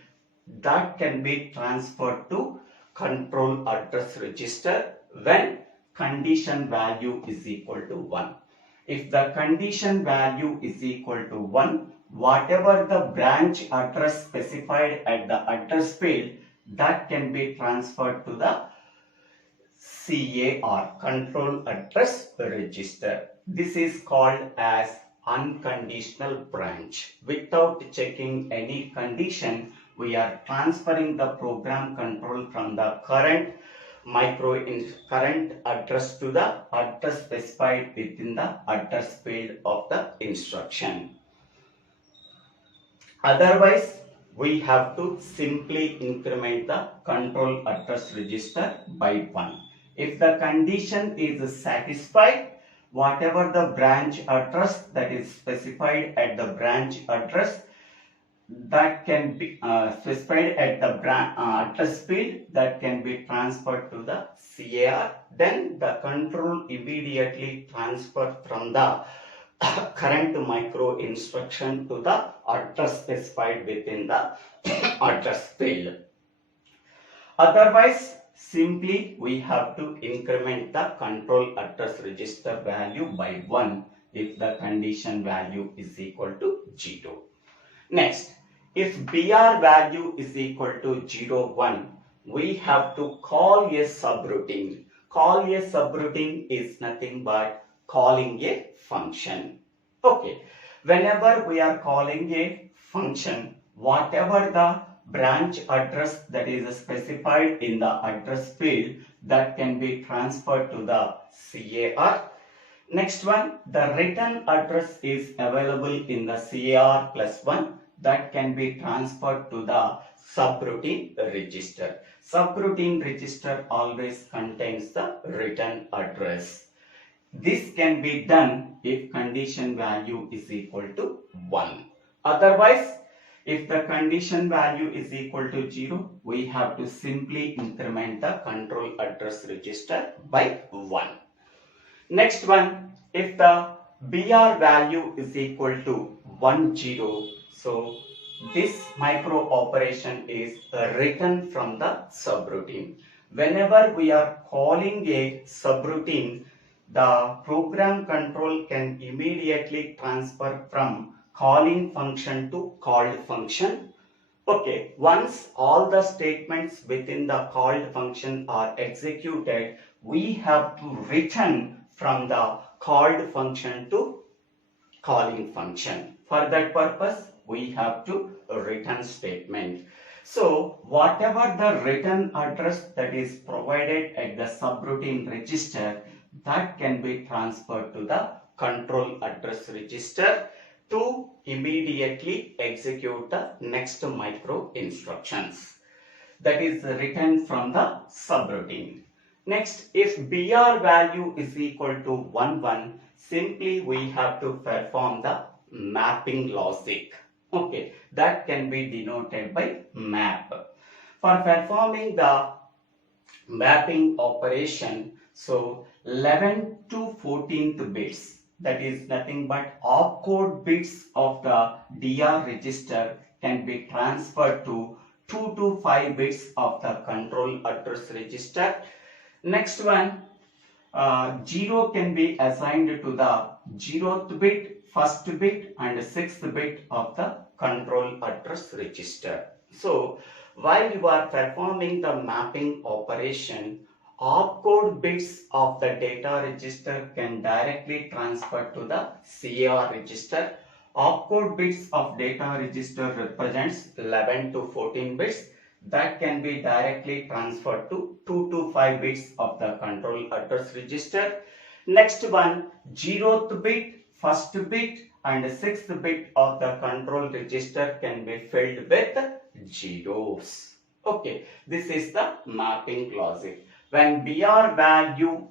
that can be transferred to control address register when condition value is equal to 1. If the condition value is equal to 1, whatever the branch address specified at the address field, that can be transferred to the CAR, control address register. This is called as unconditional branch. Without checking any condition, we are transferring the program control from the current address to the address specified within the address field of the instruction. Otherwise, we have to simply increment the control address register by 1. If the condition is satisfied, whatever the branch address that is specified at the branch address, that can be specified at the address field, that can be transferred to the CAR. Then the control immediately transferred from the current micro instruction to the address specified within the address field. Otherwise, simply we have to increment the control address register value by 1 if the condition value is equal to 0. Next, if BR value is equal to 1, we have to call a subroutine. Call a subroutine is nothing but calling a function. Okay, whenever we are calling a function, whatever the branch address that is specified in the address field, that can be transferred to the CAR. Next one, the return address is available in the CAR plus 1, that can be transferred to the subroutine register. Subroutine register always contains the return address. This can be done if condition value is equal to 1. Otherwise, if the condition value is equal to 0, we have to simply increment the control address register by 1. Next one, if the BR value is equal to 10, so this micro operation is written from the subroutine. Whenever we are calling a subroutine, the program control can immediately transfer from calling function to called function. Okay, once all the statements within the called function are executed, we have to return from the called function to calling function. For that purpose, we have to return statement. So, whatever the return address that is provided at the subroutine register, that can be transferred to the control address register to immediately execute the next micro instructions. That is written from the subroutine. Next, if BR value is equal to 1, 1, simply we have to perform the mapping logic. Okay, that can be denoted by map. For performing the mapping operation, so 11 to 14th bits, that is nothing but opcode bits of the DR register can be transferred to 2 to 5 bits of the control address register. Next one, 0 can be assigned to the 0th bit, 1st bit and 6th bit of the control address register. So, while you are performing the mapping operation, opcode bits of the data register can directly transfer to the CAR register. Opcode bits of data register represents 11 to 14 bits. That can be directly transferred to 2 to 5 bits of the control address register. Next one, 0th bit, 1st bit and 6th bit of the control register can be filled with zeros. Okay, this is the mapping logic. When BR value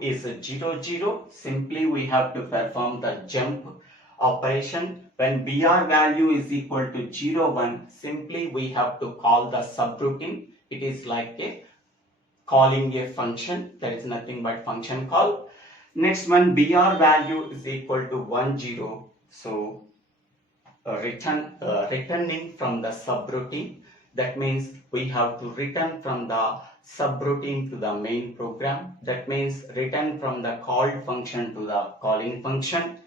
is 0, 0, simply we have to perform the jump operation. When BR value is equal to 0, 1, simply we have to call the subroutine. It is like a calling a function. There is nothing but function call. Next one, BR value is equal to 1, 0. So returning from the subroutine. That means we have to return from the subroutine to the main program. That means return from the called function to the calling function.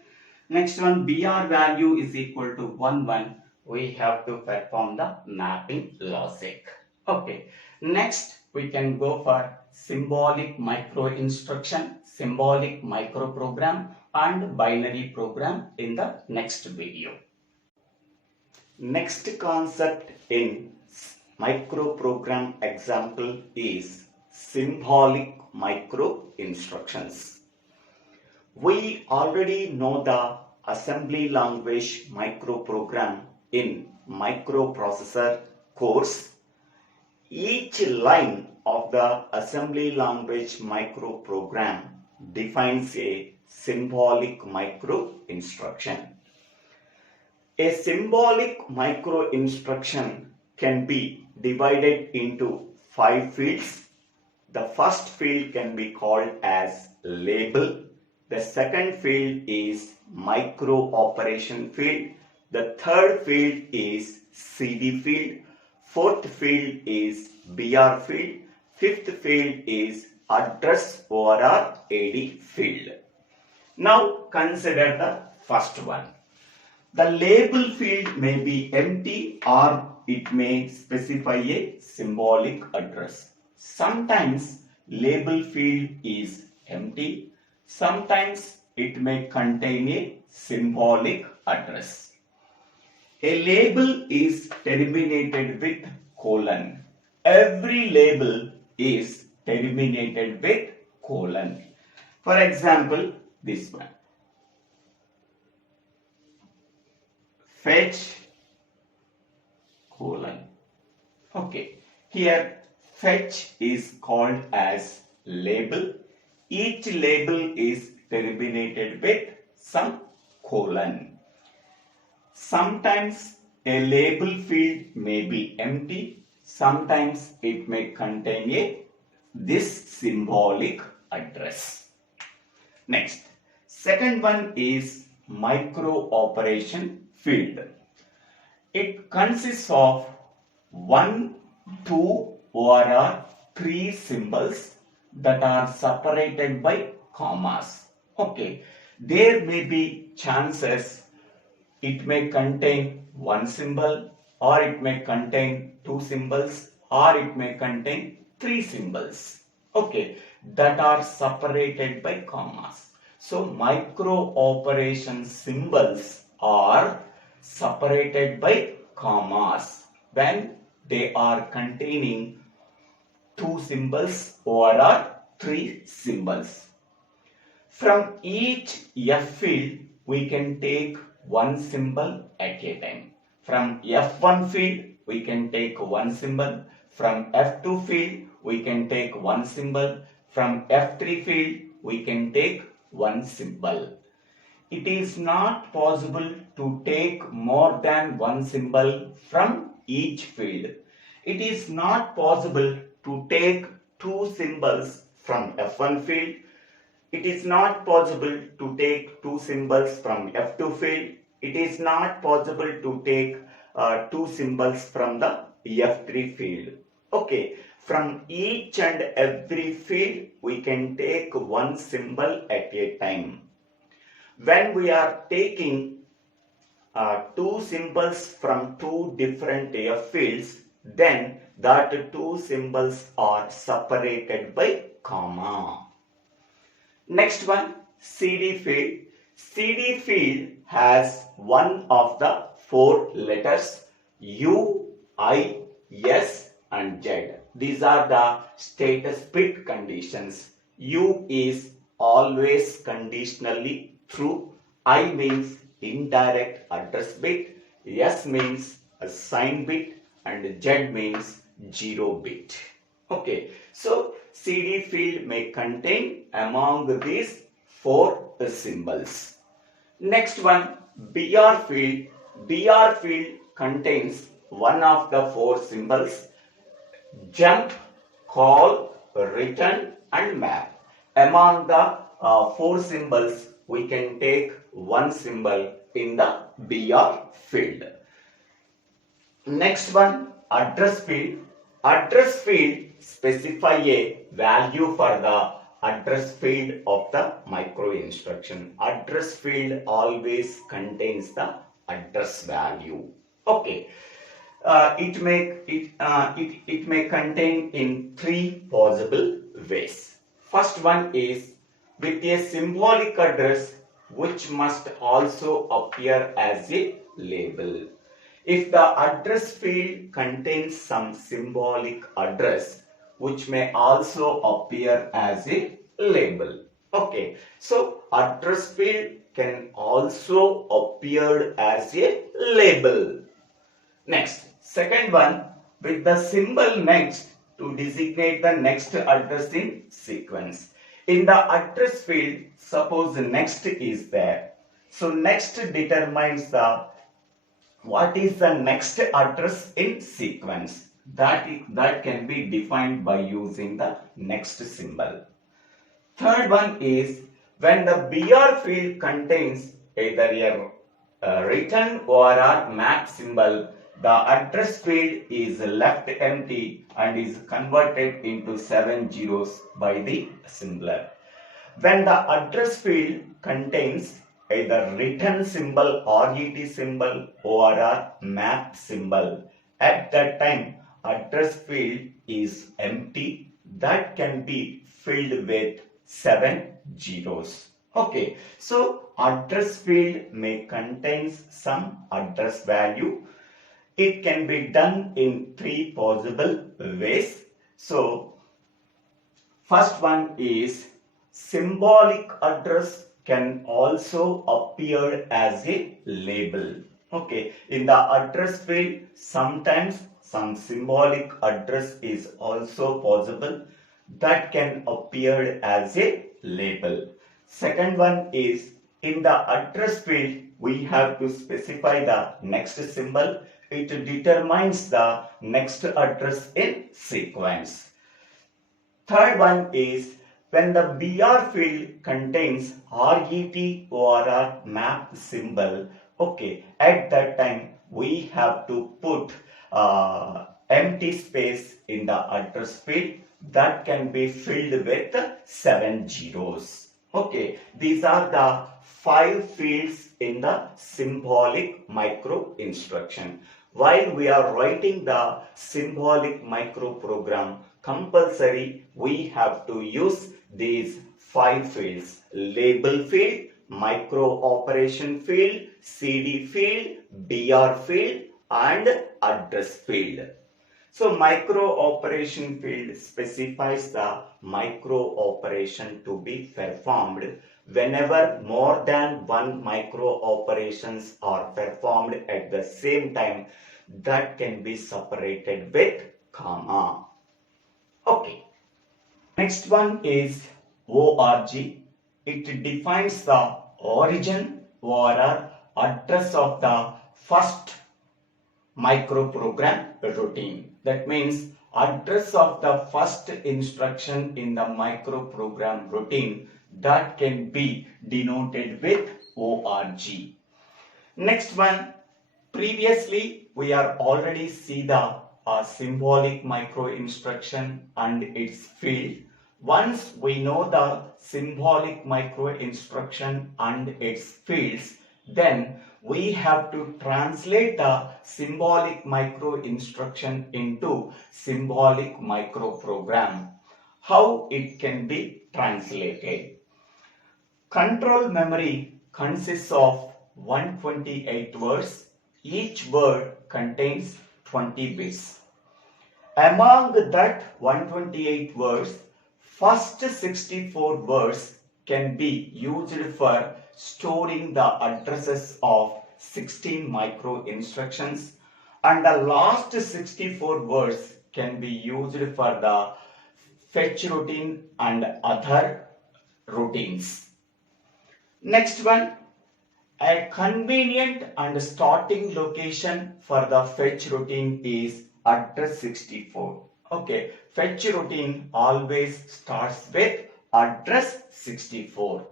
Next one, BR value is equal to 1, 1. We have to perform the mapping logic. Okay. Next, we can go for symbolic micro instruction, symbolic microprogram and binary program in the next video. Next concept in microprogram example is symbolic micro instructions. We already know the assembly language microprogram in microprocessor course. Each line of the assembly language microprogram defines a symbolic micro instruction. A symbolic micro instruction can be divided into 5 fields. The first field can be called as label. The second field is micro operation field. The third field is CD field. Fourth field is BR field. Fifth field is address or AD field. Now consider the first one. The label field may be empty or it may specify a symbolic address. Sometimes label field is empty. Sometimes it may contain a symbolic address. A label is terminated with colon. Every label is terminated with colon. For example, this one. Fetch colon. Okay, here fetch is called as label. Each label is terminated with some colon. Sometimes a label field may be empty. Sometimes it may contain this symbolic address. Next, second one is micro operation field. It consists of one two or three symbols that are separated by commas. Okay, there may be chances it may contain one symbol, or it may contain two symbols, or it may contain three symbols. Okay, that are separated by commas. So micro operation symbols are separated by commas when they are containing two symbols or three symbols. From each F field, we can take one symbol at a time. From F1 field, we can take one symbol. From F2 field, we can take one symbol. From F3 field, we can take one symbol. It is not possible to take more than one symbol from each field. It is not possible to take two symbols from F1 field. It is not possible to take two symbols from F2 field. It is not possible to take two symbols from the F3 field. Okay, from each and every field, we can take one symbol at a time. When we are taking two symbols from two different F fields, then that two symbols are separated by comma. Next one, CD field. CD field has one of the four letters U, I, S and Z. These are the status bit conditions. U is always conditionally true. I means indirect address bit. S means a sign bit. And Z means 0 bit. Okay, so CD field may contain among these four symbols. Next one, BR field. BR field contains one of the four symbols: jump, call, return and map. Among the four symbols, we can take one symbol in the BR field. Next one, address field. Address field specify a value for the address field of the micro instruction. Address field always contains the address value. Okay, it may contain in three possible ways. First one is with a symbolic address which must also appear as a label. If the address field contains some symbolic address which may also appear as a label. Okay, so address field can also appear as a label. Next, second one, with the symbol next to designate the next address in sequence. In the address field, suppose next is there. So next determines what is the next address in sequence. That can be defined by using the next symbol. Third one is when the BR field contains either a return or a map symbol, the address field is left empty and is converted into 7 zeros by the assembler. When the address field contains either return symbol, RET symbol or a map symbol, at that time address field is empty. That can be filled with 7 zeros. Okay, so address field may contain some address value. It can be done in three possible ways. So first one is symbolic address can also appear as a label. Okay, in the address field, sometimes some symbolic address is also possible that can appear as a label. Second one is in the address field, we have to specify the next symbol. It determines the next address in sequence. Third one is when the BR field contains RET or a map symbol, okay, at that time we have to put empty space in the address field that can be filled with 7 zeros. Okay, these are the 5 fields in the symbolic micro instruction. While we are writing the symbolic microprogram, compulsory we have to use these 5 fields: label field, micro operation field, CD field, BR field, and address field. So micro operation field specifies the micro operation to be performed whenever more than one micro operations are performed at the same time, that can be separated with comma. Okay. Next one is ORG. It defines the origin or address of the first microprogram routine. That means address of the first instruction in the microprogram routine, that can be denoted with ORG. Next one, previously we are already see the symbolic micro instruction and its field. Once we know the symbolic micro instruction and its fields, then we have to translate the symbolic micro instruction into symbolic microprogram. How it can be translated? Control memory consists of 128 words. Each word contains 20 bits. Among that 128 words, first 64 words can be used for storing the addresses of 16 micro instructions, and the last 64 words can be used for the fetch routine and other routines. Next one, a convenient and starting location for the fetch routine is address 64. Okay, fetch routine always starts with address 64.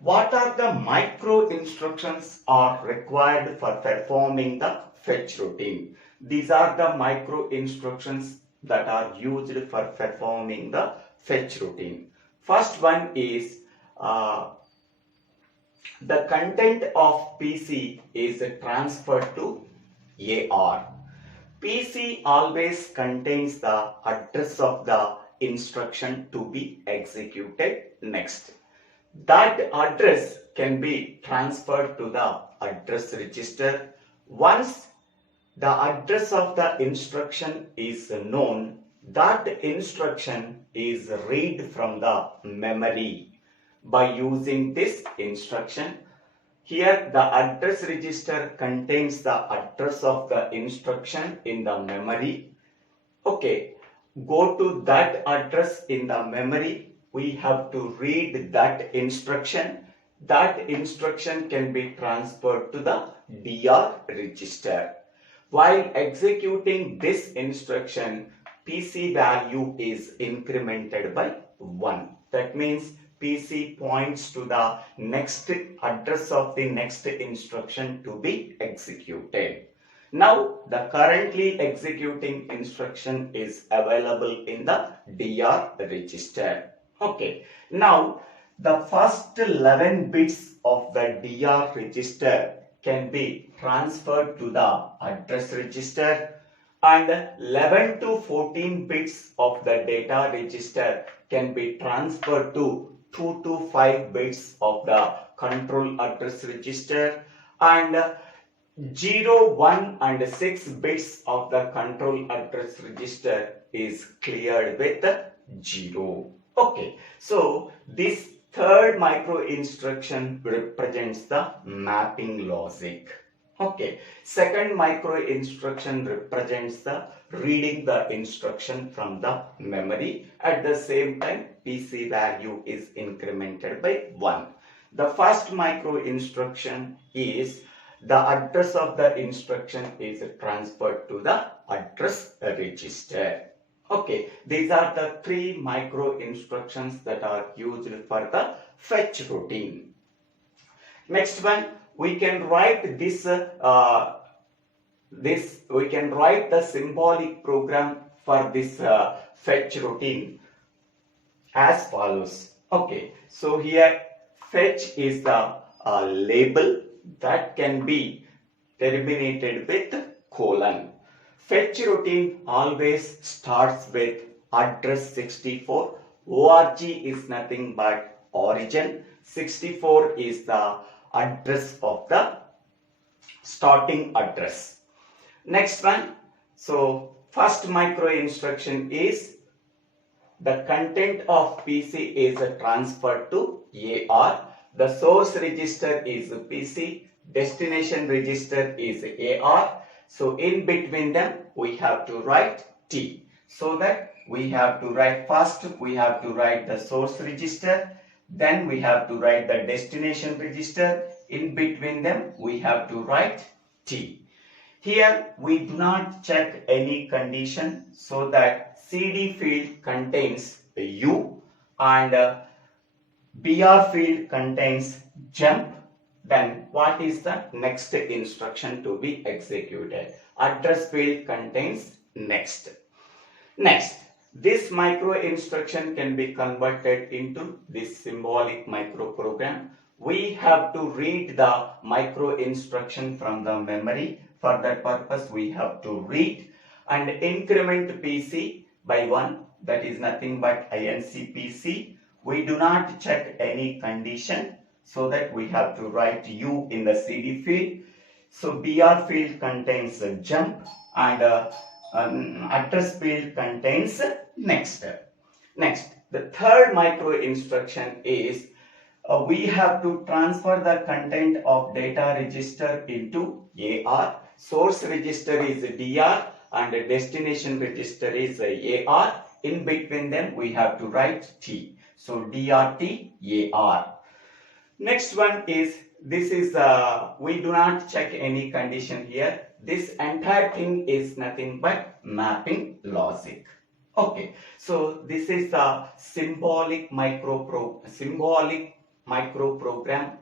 What are the micro instructions are required for performing the fetch routine? These are the micro instructions that are used for performing the fetch routine. First one is the content of PC is transferred to AR. PC always contains the address of the instruction to be executed next. That address can be transferred to the address register. Once the address of the instruction is known, that instruction is read from the memory by using this instruction. Here the address register contains the address of the instruction in the memory. Okay, go to that address in the memory. We have to read that instruction. That instruction can be transferred to the DR register. While executing this instruction, PC value is incremented by 1. That means PC points to the next address of the next instruction to be executed. Now the currently executing instruction is available in the DR register. Okay, now the first 11 bits of the DR register can be transferred to the address register, and 11 to 14 bits of the data register can be transferred to 2 to 5 bits of the control address register, and 0, 1 and 6 bits of the control address register is cleared with 0. Okay, so this third micro instruction represents the mapping logic. Okay, second micro instruction represents the reading the instruction from the memory. At the same time, PC value is incremented by 1. The first micro instruction is the address of the instruction is transferred to the address register. Okay, these are the 3 micro instructions that are used for the fetch routine. Next one, we can write this this we can write the symbolic program for this fetch routine as follows. Okay, so here fetch is the label that can be terminated with colon. Fetch routine always starts with address 64. ORG is nothing but origin. 64 is the address of the starting address. Next one. So first micro instruction is the content of PC is transferred to AR. The source register is PC. Destination register is AR. So in between them we have to write T. So that we have to write first, we have to write the source register. Then we have to write the destination register. In between them we have to write T. Here we do not check any condition, so that CD field contains U and BR field contains jump. Then what is the next instruction to be executed? Address field contains next. Next, this micro instruction can be converted into this symbolic microprogram. We have to read the micro instruction from the memory. For that purpose, we have to read and increment PC by 1. That is nothing but INC PC. We do not check any condition, so that we have to write U in the CD field. So BR field contains jump and address field contains next. Next, the third micro instruction is we have to transfer the content of data register into AR. Source register is DR and destination register is AR. In between them we have to write T. So DRT AR. Next one is, this is we do not check any condition here. This entire thing is nothing but mapping logic. Okay, so this is the symbolic microprogram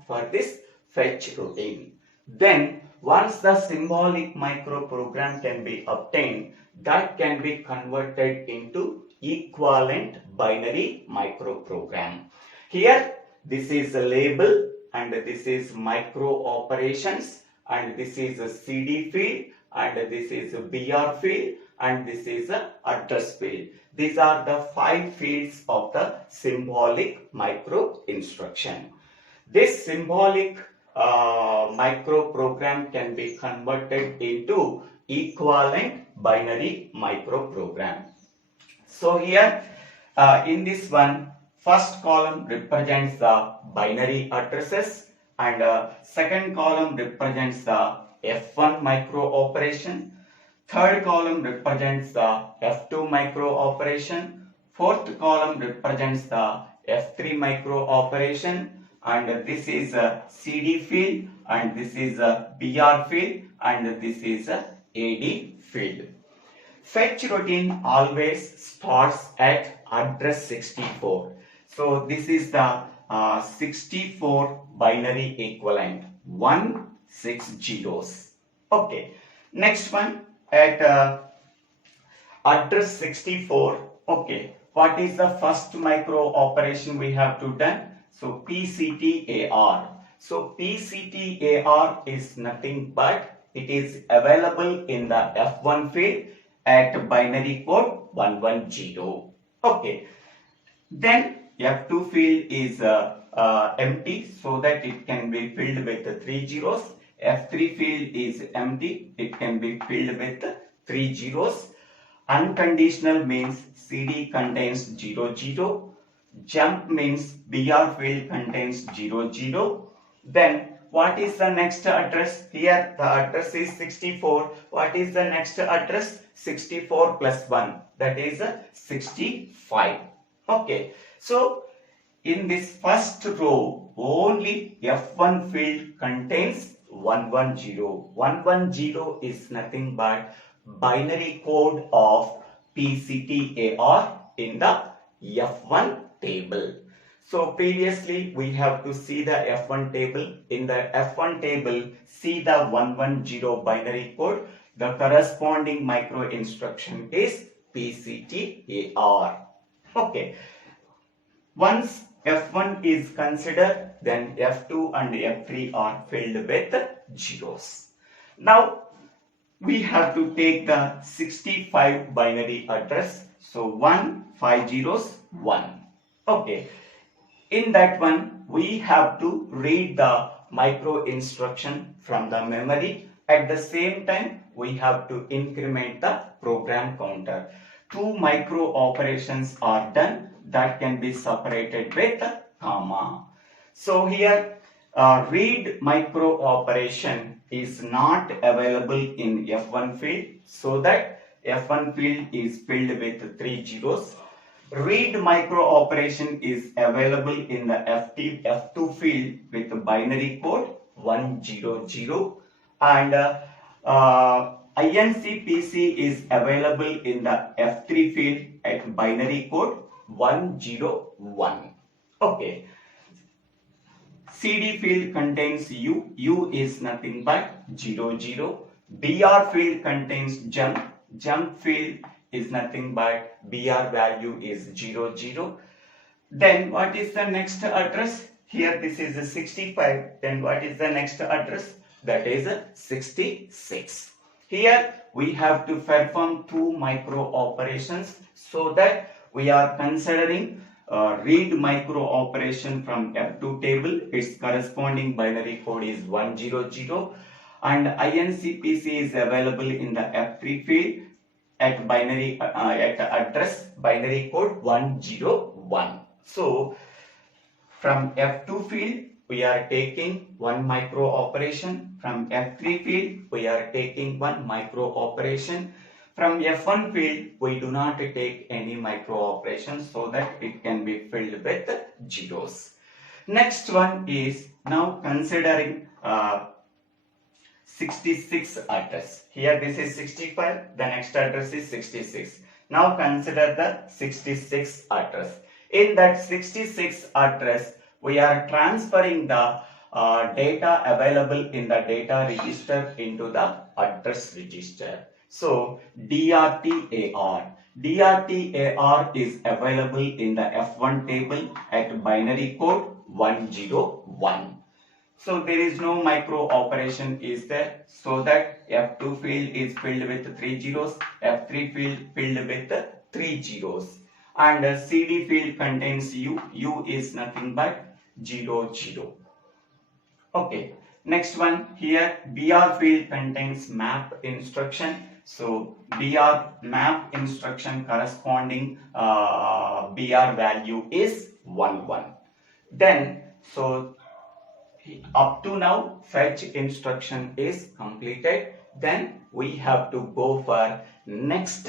for this fetch routine. Then once the symbolic microprogram can be obtained, that can be converted into equivalent binary microprogram. Here this is a label and this is micro operations and this is a CD field and this is a BR field and this is a address field. These are the 5 fields of the symbolic micro instruction. This symbolic microprogram can be converted into equivalent binary microprogram. So here in this one, first column represents the binary addresses and second column represents the F1 micro operation. Third column represents the F2 micro operation. Fourth column represents the F3 micro operation. And this is a CD field and this is a BR field and this is a AD field. Fetch routine always starts at address 64. So this is the 64 binary equivalent, 1 6 zeros. Okay, next one at address 64. Okay, what is the first micro operation we have to done? So PCTAR. So PCTAR is nothing but it is available in the F1 field at binary code 110. Okay. Then F2 field is empty, so that it can be filled with 3 zeros. F3 field is empty, it can be filled with 3 zeros. Unconditional means CD contains 0 0. Jump means BR field contains 0 0. Then what is the next address? Here the address is 64. What is the next address? 64 plus 1, that is 65. Okay, so in this first row only F1 field contains 110. 110 is nothing but binary code of PCTAR in the F1 table. So previously we have to see the F1 table. In the F1 table, see the 110 binary code. the corresponding micro instruction is PCTAR. Okay. Once F1 is considered, then F2 and F3 are filled with zeros. Now we have to take the 65 binary address. So 1 5 zeros 1. Okay. In that one, we have to read the micro instruction from the memory. At the same time, we have to increment the program counter. Two micro operations are done that can be separated with a comma. So here, read micro operation is not available in F1 field, so that F1 field is filled with 3 zeros. Read micro operation is available in the F2 field with binary code 100, and INCPC is available in the F3 field at binary code 101. Okay. CD field contains U is nothing but 00. BR field contains jump field is nothing but BR value is 00. Then what is the next address? Here this is a 65. Then what is the next address? That is a 66. Here we have to perform two micro operations, so that we are considering read micro operation from F2 table. Its corresponding binary code is 100, and INCPC is available in the F3 field at binary at address binary code 101. So from F2 field we are taking one micro operation. From F3 field we are taking one micro operation. From F1 field we do not take any micro operations, so that it can be filled with zeros. Next one is now considering 66 address. Here this is 65, the next address is 66. Now consider the 66 address. In that 66 address, we are transferring the data available in the data register into the address register. So DRTAR. DRTAR is available in the F1 table at binary code 101. So there is no micro operation is there, so that F2 field is filled with 3 zeros, F3 field filled with 3 zeros, and CD field contains U is nothing but 00. Okay, next one here, BR field contains map instruction. So BR map instruction corresponding BR value is 11. Then so up to now fetch instruction is completed. Then we have to go for next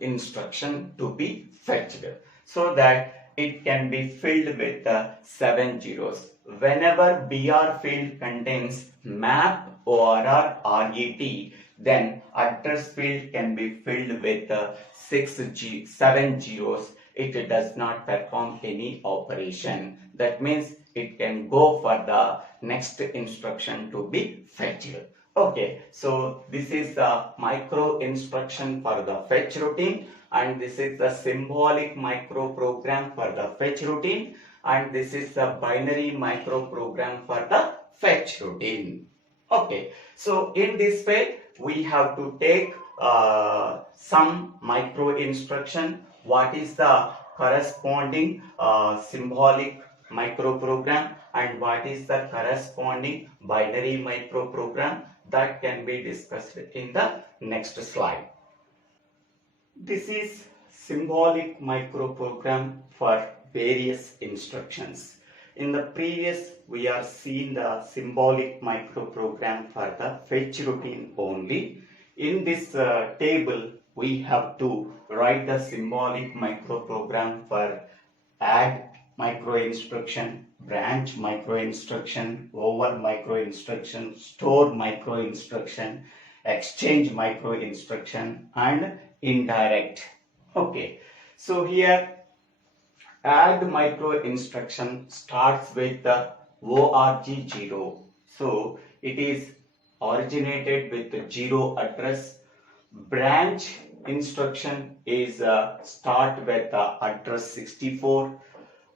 instruction to be fetched, so that it can be filled with 7 zeros. Whenever BR field contains map ORR RET, then address field can be filled with 7 zeros. It does not perform any operation. That means it can go for the next instruction to be fetched. Okay, so this is the micro instruction for the fetch routine, and this is the symbolic microprogram for the fetch routine, and this is the binary microprogram for the fetch routine. Okay, so in this way we have to take some micro instruction. What is the corresponding symbolic microprogram and what is the corresponding binary microprogram, that can be discussed in the next slide. This is symbolic microprogram for various instructions. In the previous we are seeing the symbolic microprogram for the fetch routine only. In this table we have to write the symbolic microprogram for add microinstruction, branch microinstruction, over microinstruction, store microinstruction, exchange microinstruction, and indirect. Okay, so here add microinstruction starts with the ORG 0. So it is originated with 0 address. Branch instruction is start with address 64,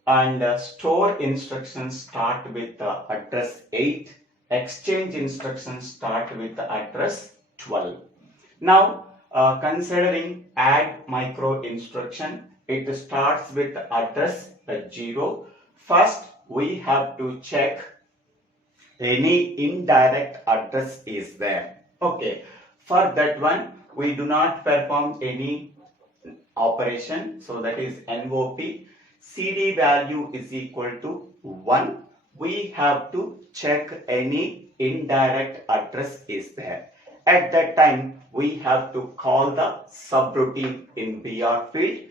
and store instructions start with address 8. Exchange instructions start with address 12. Now considering add micro instruction, it starts with address 0. First we have to check any indirect address is there. Okay, for that one we do not perform any operation, so that is NOP. CD value is equal to 1. We have to check any indirect address is there. At that time we have to call the subroutine in BR field.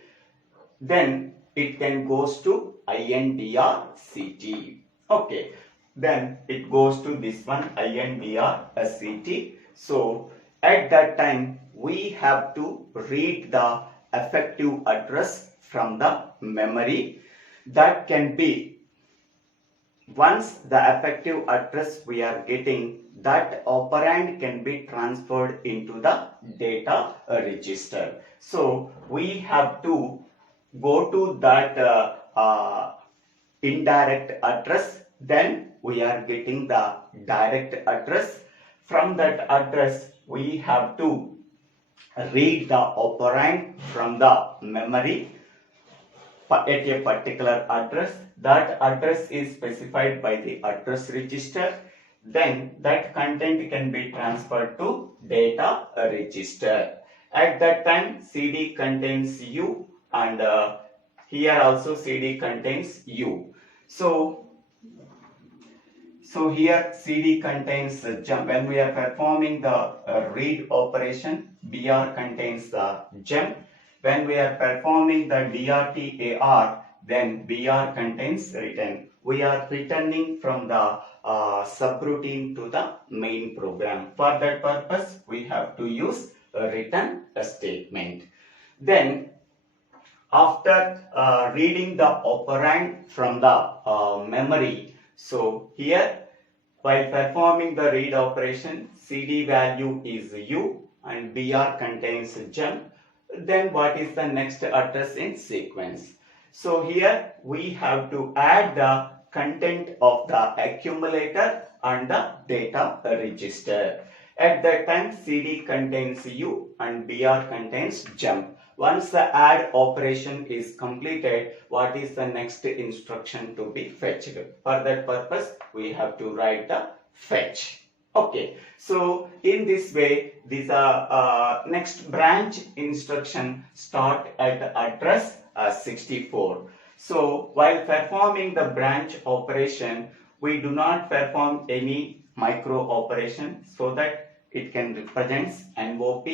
Then it can goes to INDRCT. Okay, then it goes to this one INDRCT. So at that time we have to read the effective address from the memory. That can be, once the effective address we are getting, that operand can be transferred into the data register. So we have to go to that indirect address, then we are getting the direct address. From that address we have to read the operand from the memory at a particular address. That address is specified by the address register. Then that content can be transferred to data register. At that time CD contains U, and here also CD contains U. So here CD contains jump. When we are performing the read operation, BR contains the jump. When we are performing the DRTAR, then BR contains return. We are returning from the subroutine to the main program. For that purpose, we have to use a return statement. Then after reading the operand from the memory, so here while performing the read operation, CD value is U and BR contains jump. Then what is the next address in sequence? So here we have to add the content of the accumulator and the data register. At that time CD contains U and BR contains jump. Once the add operation is completed, what is the next instruction to be fetched? For that purpose we have to write the fetch. Okay, so in this way, this next branch instruction start at address 64. So while performing the branch operation, we do not perform any micro operation, so that it can represent NOP.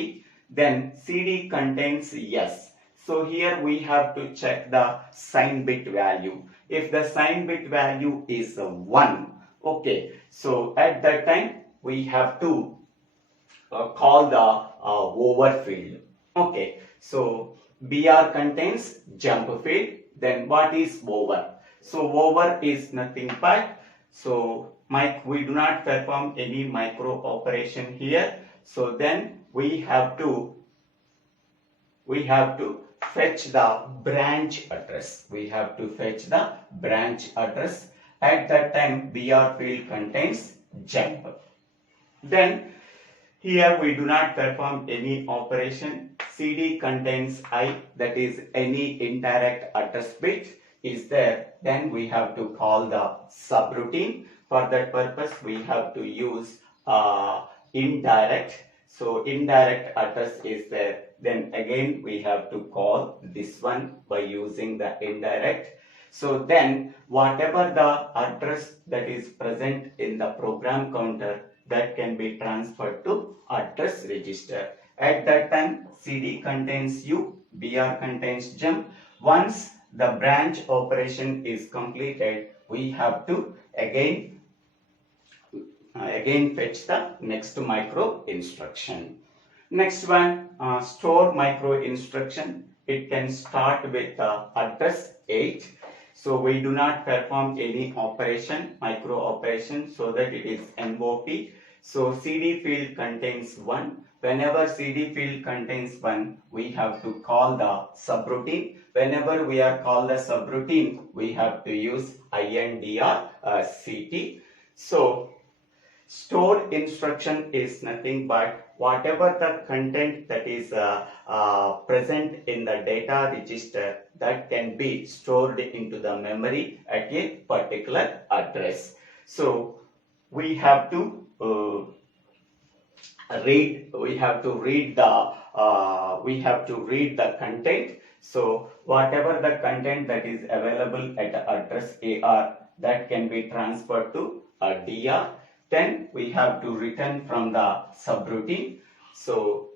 Then CD contains yes. So here we have to check the sign bit value. If the sign bit value is 1, okay, so at that time we have to call the over field. Okay, so BR contains jump field. Then what is over? So over is nothing but, so we do not perform any micro operation here. So then we have to fetch the branch address. We have to fetch the branch address. At that time BR field contains jump. Then here we do not perform any operation. CD contains I, that is any indirect address bit is there. Then we have to call the subroutine. For that purpose we have to use indirect. So indirect address is there. Then again we have to call this one by using the indirect. So then whatever the address that is present in the program counter, that can be transferred to address register. At that time CD contains U, BR contains jump. Once the branch operation is completed, we have to again fetch the next micro instruction. Next one, store micro instruction. It can start with address 8. So we do not perform any operation, micro operation, so that it is NOP. So CD field contains 1. Whenever CD field contains 1, we have to call the subroutine. Whenever we are called the subroutine, we have to use INDR CT. So store instruction is nothing but whatever the content that is present in the data register that can be stored into the memory at a particular address. So we have to read the content. So whatever the content that is available at address AR, that can be transferred to a DR. Then we have to return from the subroutine. So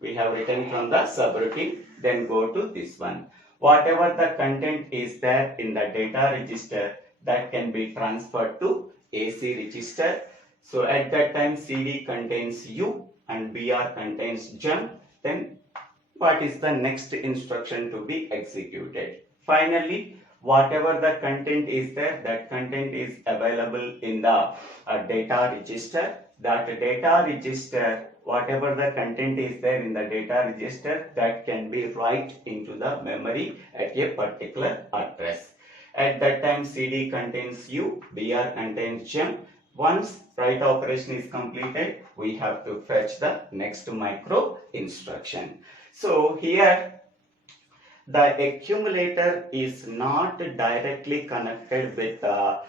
we have written from the subroutine, then go to this one. Whatever the content is there in the data register, that can be transferred to AC register. So at that time CD contains U and BR contains jump. Then what is the next instruction to be executed? Finally, whatever the content is there, that content is available in the data register. That data register, whatever the content is there in the data register, that can be write into the memory at a particular address. At that time CD contains U, BR contains jump. Once write operation is completed, we have to fetch the next micro instruction. So here the accumulator is not directly connected with the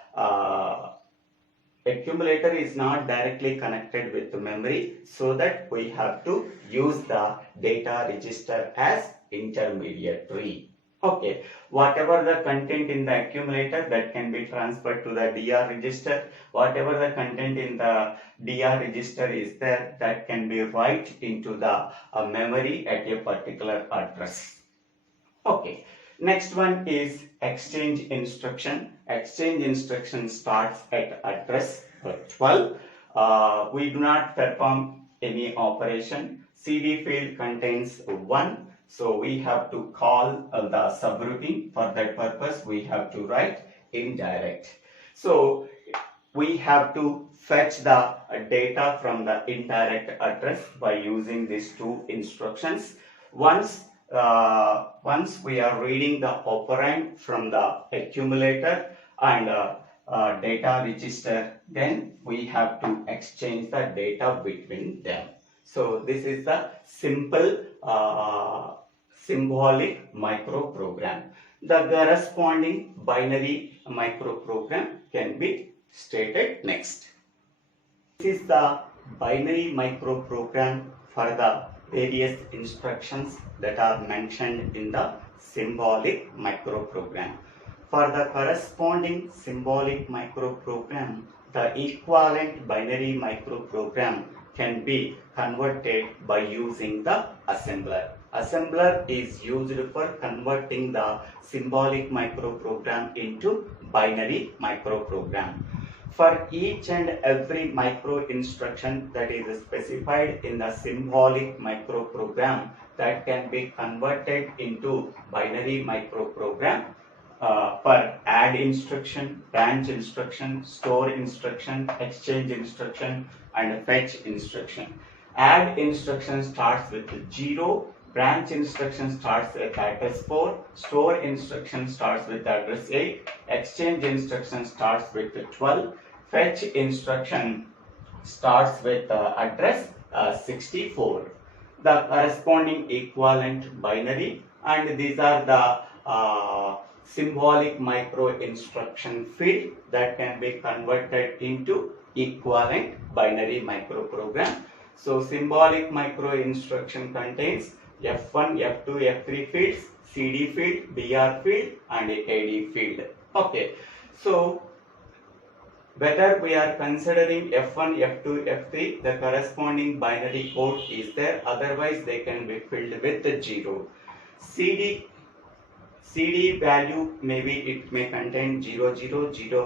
memory, so that we have to use the data register as intermediary. Okay, whatever the content in the accumulator, that can be transferred to the DR register. Whatever the content in the DR register is there, that can be write into the memory at a particular address. Okay, next one is exchange instruction. Exchange instruction starts at address 12. We do not perform any operation. CD field contains 1. So we have to call the subroutine. For that purpose, we have to write indirect. So we have to fetch the data from the indirect address by using these two instructions. Once we are reading the operand from the accumulator and data register, then we have to exchange the data between them. So this is the simple symbolic microprogram. The corresponding binary microprogram can be stated next. This is the binary microprogram for the various instructions that are mentioned in the symbolic microprogram. For the corresponding symbolic microprogram, the equivalent binary microprogram can be converted by using the assembler. Assembler is used for converting the symbolic microprogram into binary microprogram. For each and every micro instruction that is specified in the symbolic microprogram, that can be converted into binary microprogram. For add instruction, branch instruction, store instruction, exchange instruction, and fetch instruction. Add instruction starts with 0, branch instruction starts with address 4, store instruction starts with address 8, exchange instruction starts with 12, fetch instruction starts with address 64. The corresponding equivalent binary, and these are the symbolic micro instruction field that can be converted into equivalent binary microprogram. So symbolic micro instruction contains F1, F2, F3 fields, CD field, BR field, and AD field. Okay, so whether we are considering F1, F2, F3, the corresponding binary code is there, otherwise they can be filled with 0. CD value, maybe it may contain 00,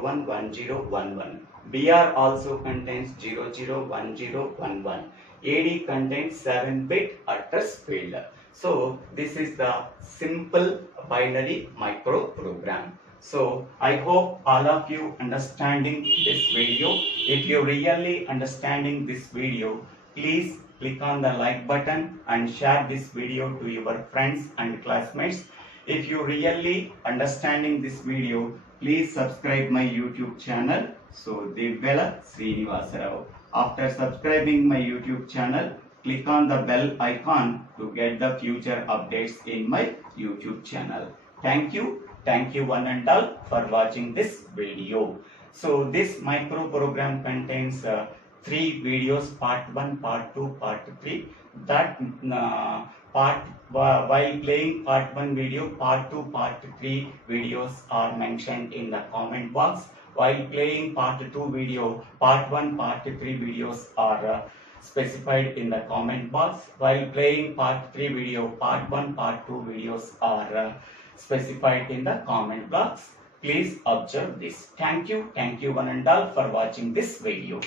01, 10, 11. BR also contains 00, 10, 11. AD contains 7-bit address field. So this is the simple binary microprogram. So I hope all of you understanding this video. If you really understanding this video, please click on the like button and share this video to your friends and classmates. If you really understanding this video, please subscribe my YouTube channel. So Divvela Srinivasarao. After subscribing my YouTube channel, click on the bell icon to get the future updates in my YouTube channel. Thank you. Thank you one and all for watching this video. So this micro program contains 3 videos, part 1, part 2, part 3. That while playing part 1 video, part 2, part 3 videos are mentioned in the comment box. While playing part 2 video, part 1, part 3 videos are specified in the comment box. While playing part 3 video, part 1, part 2 videos are specified in the comment box. Please observe this. Thank you one and all for watching this video.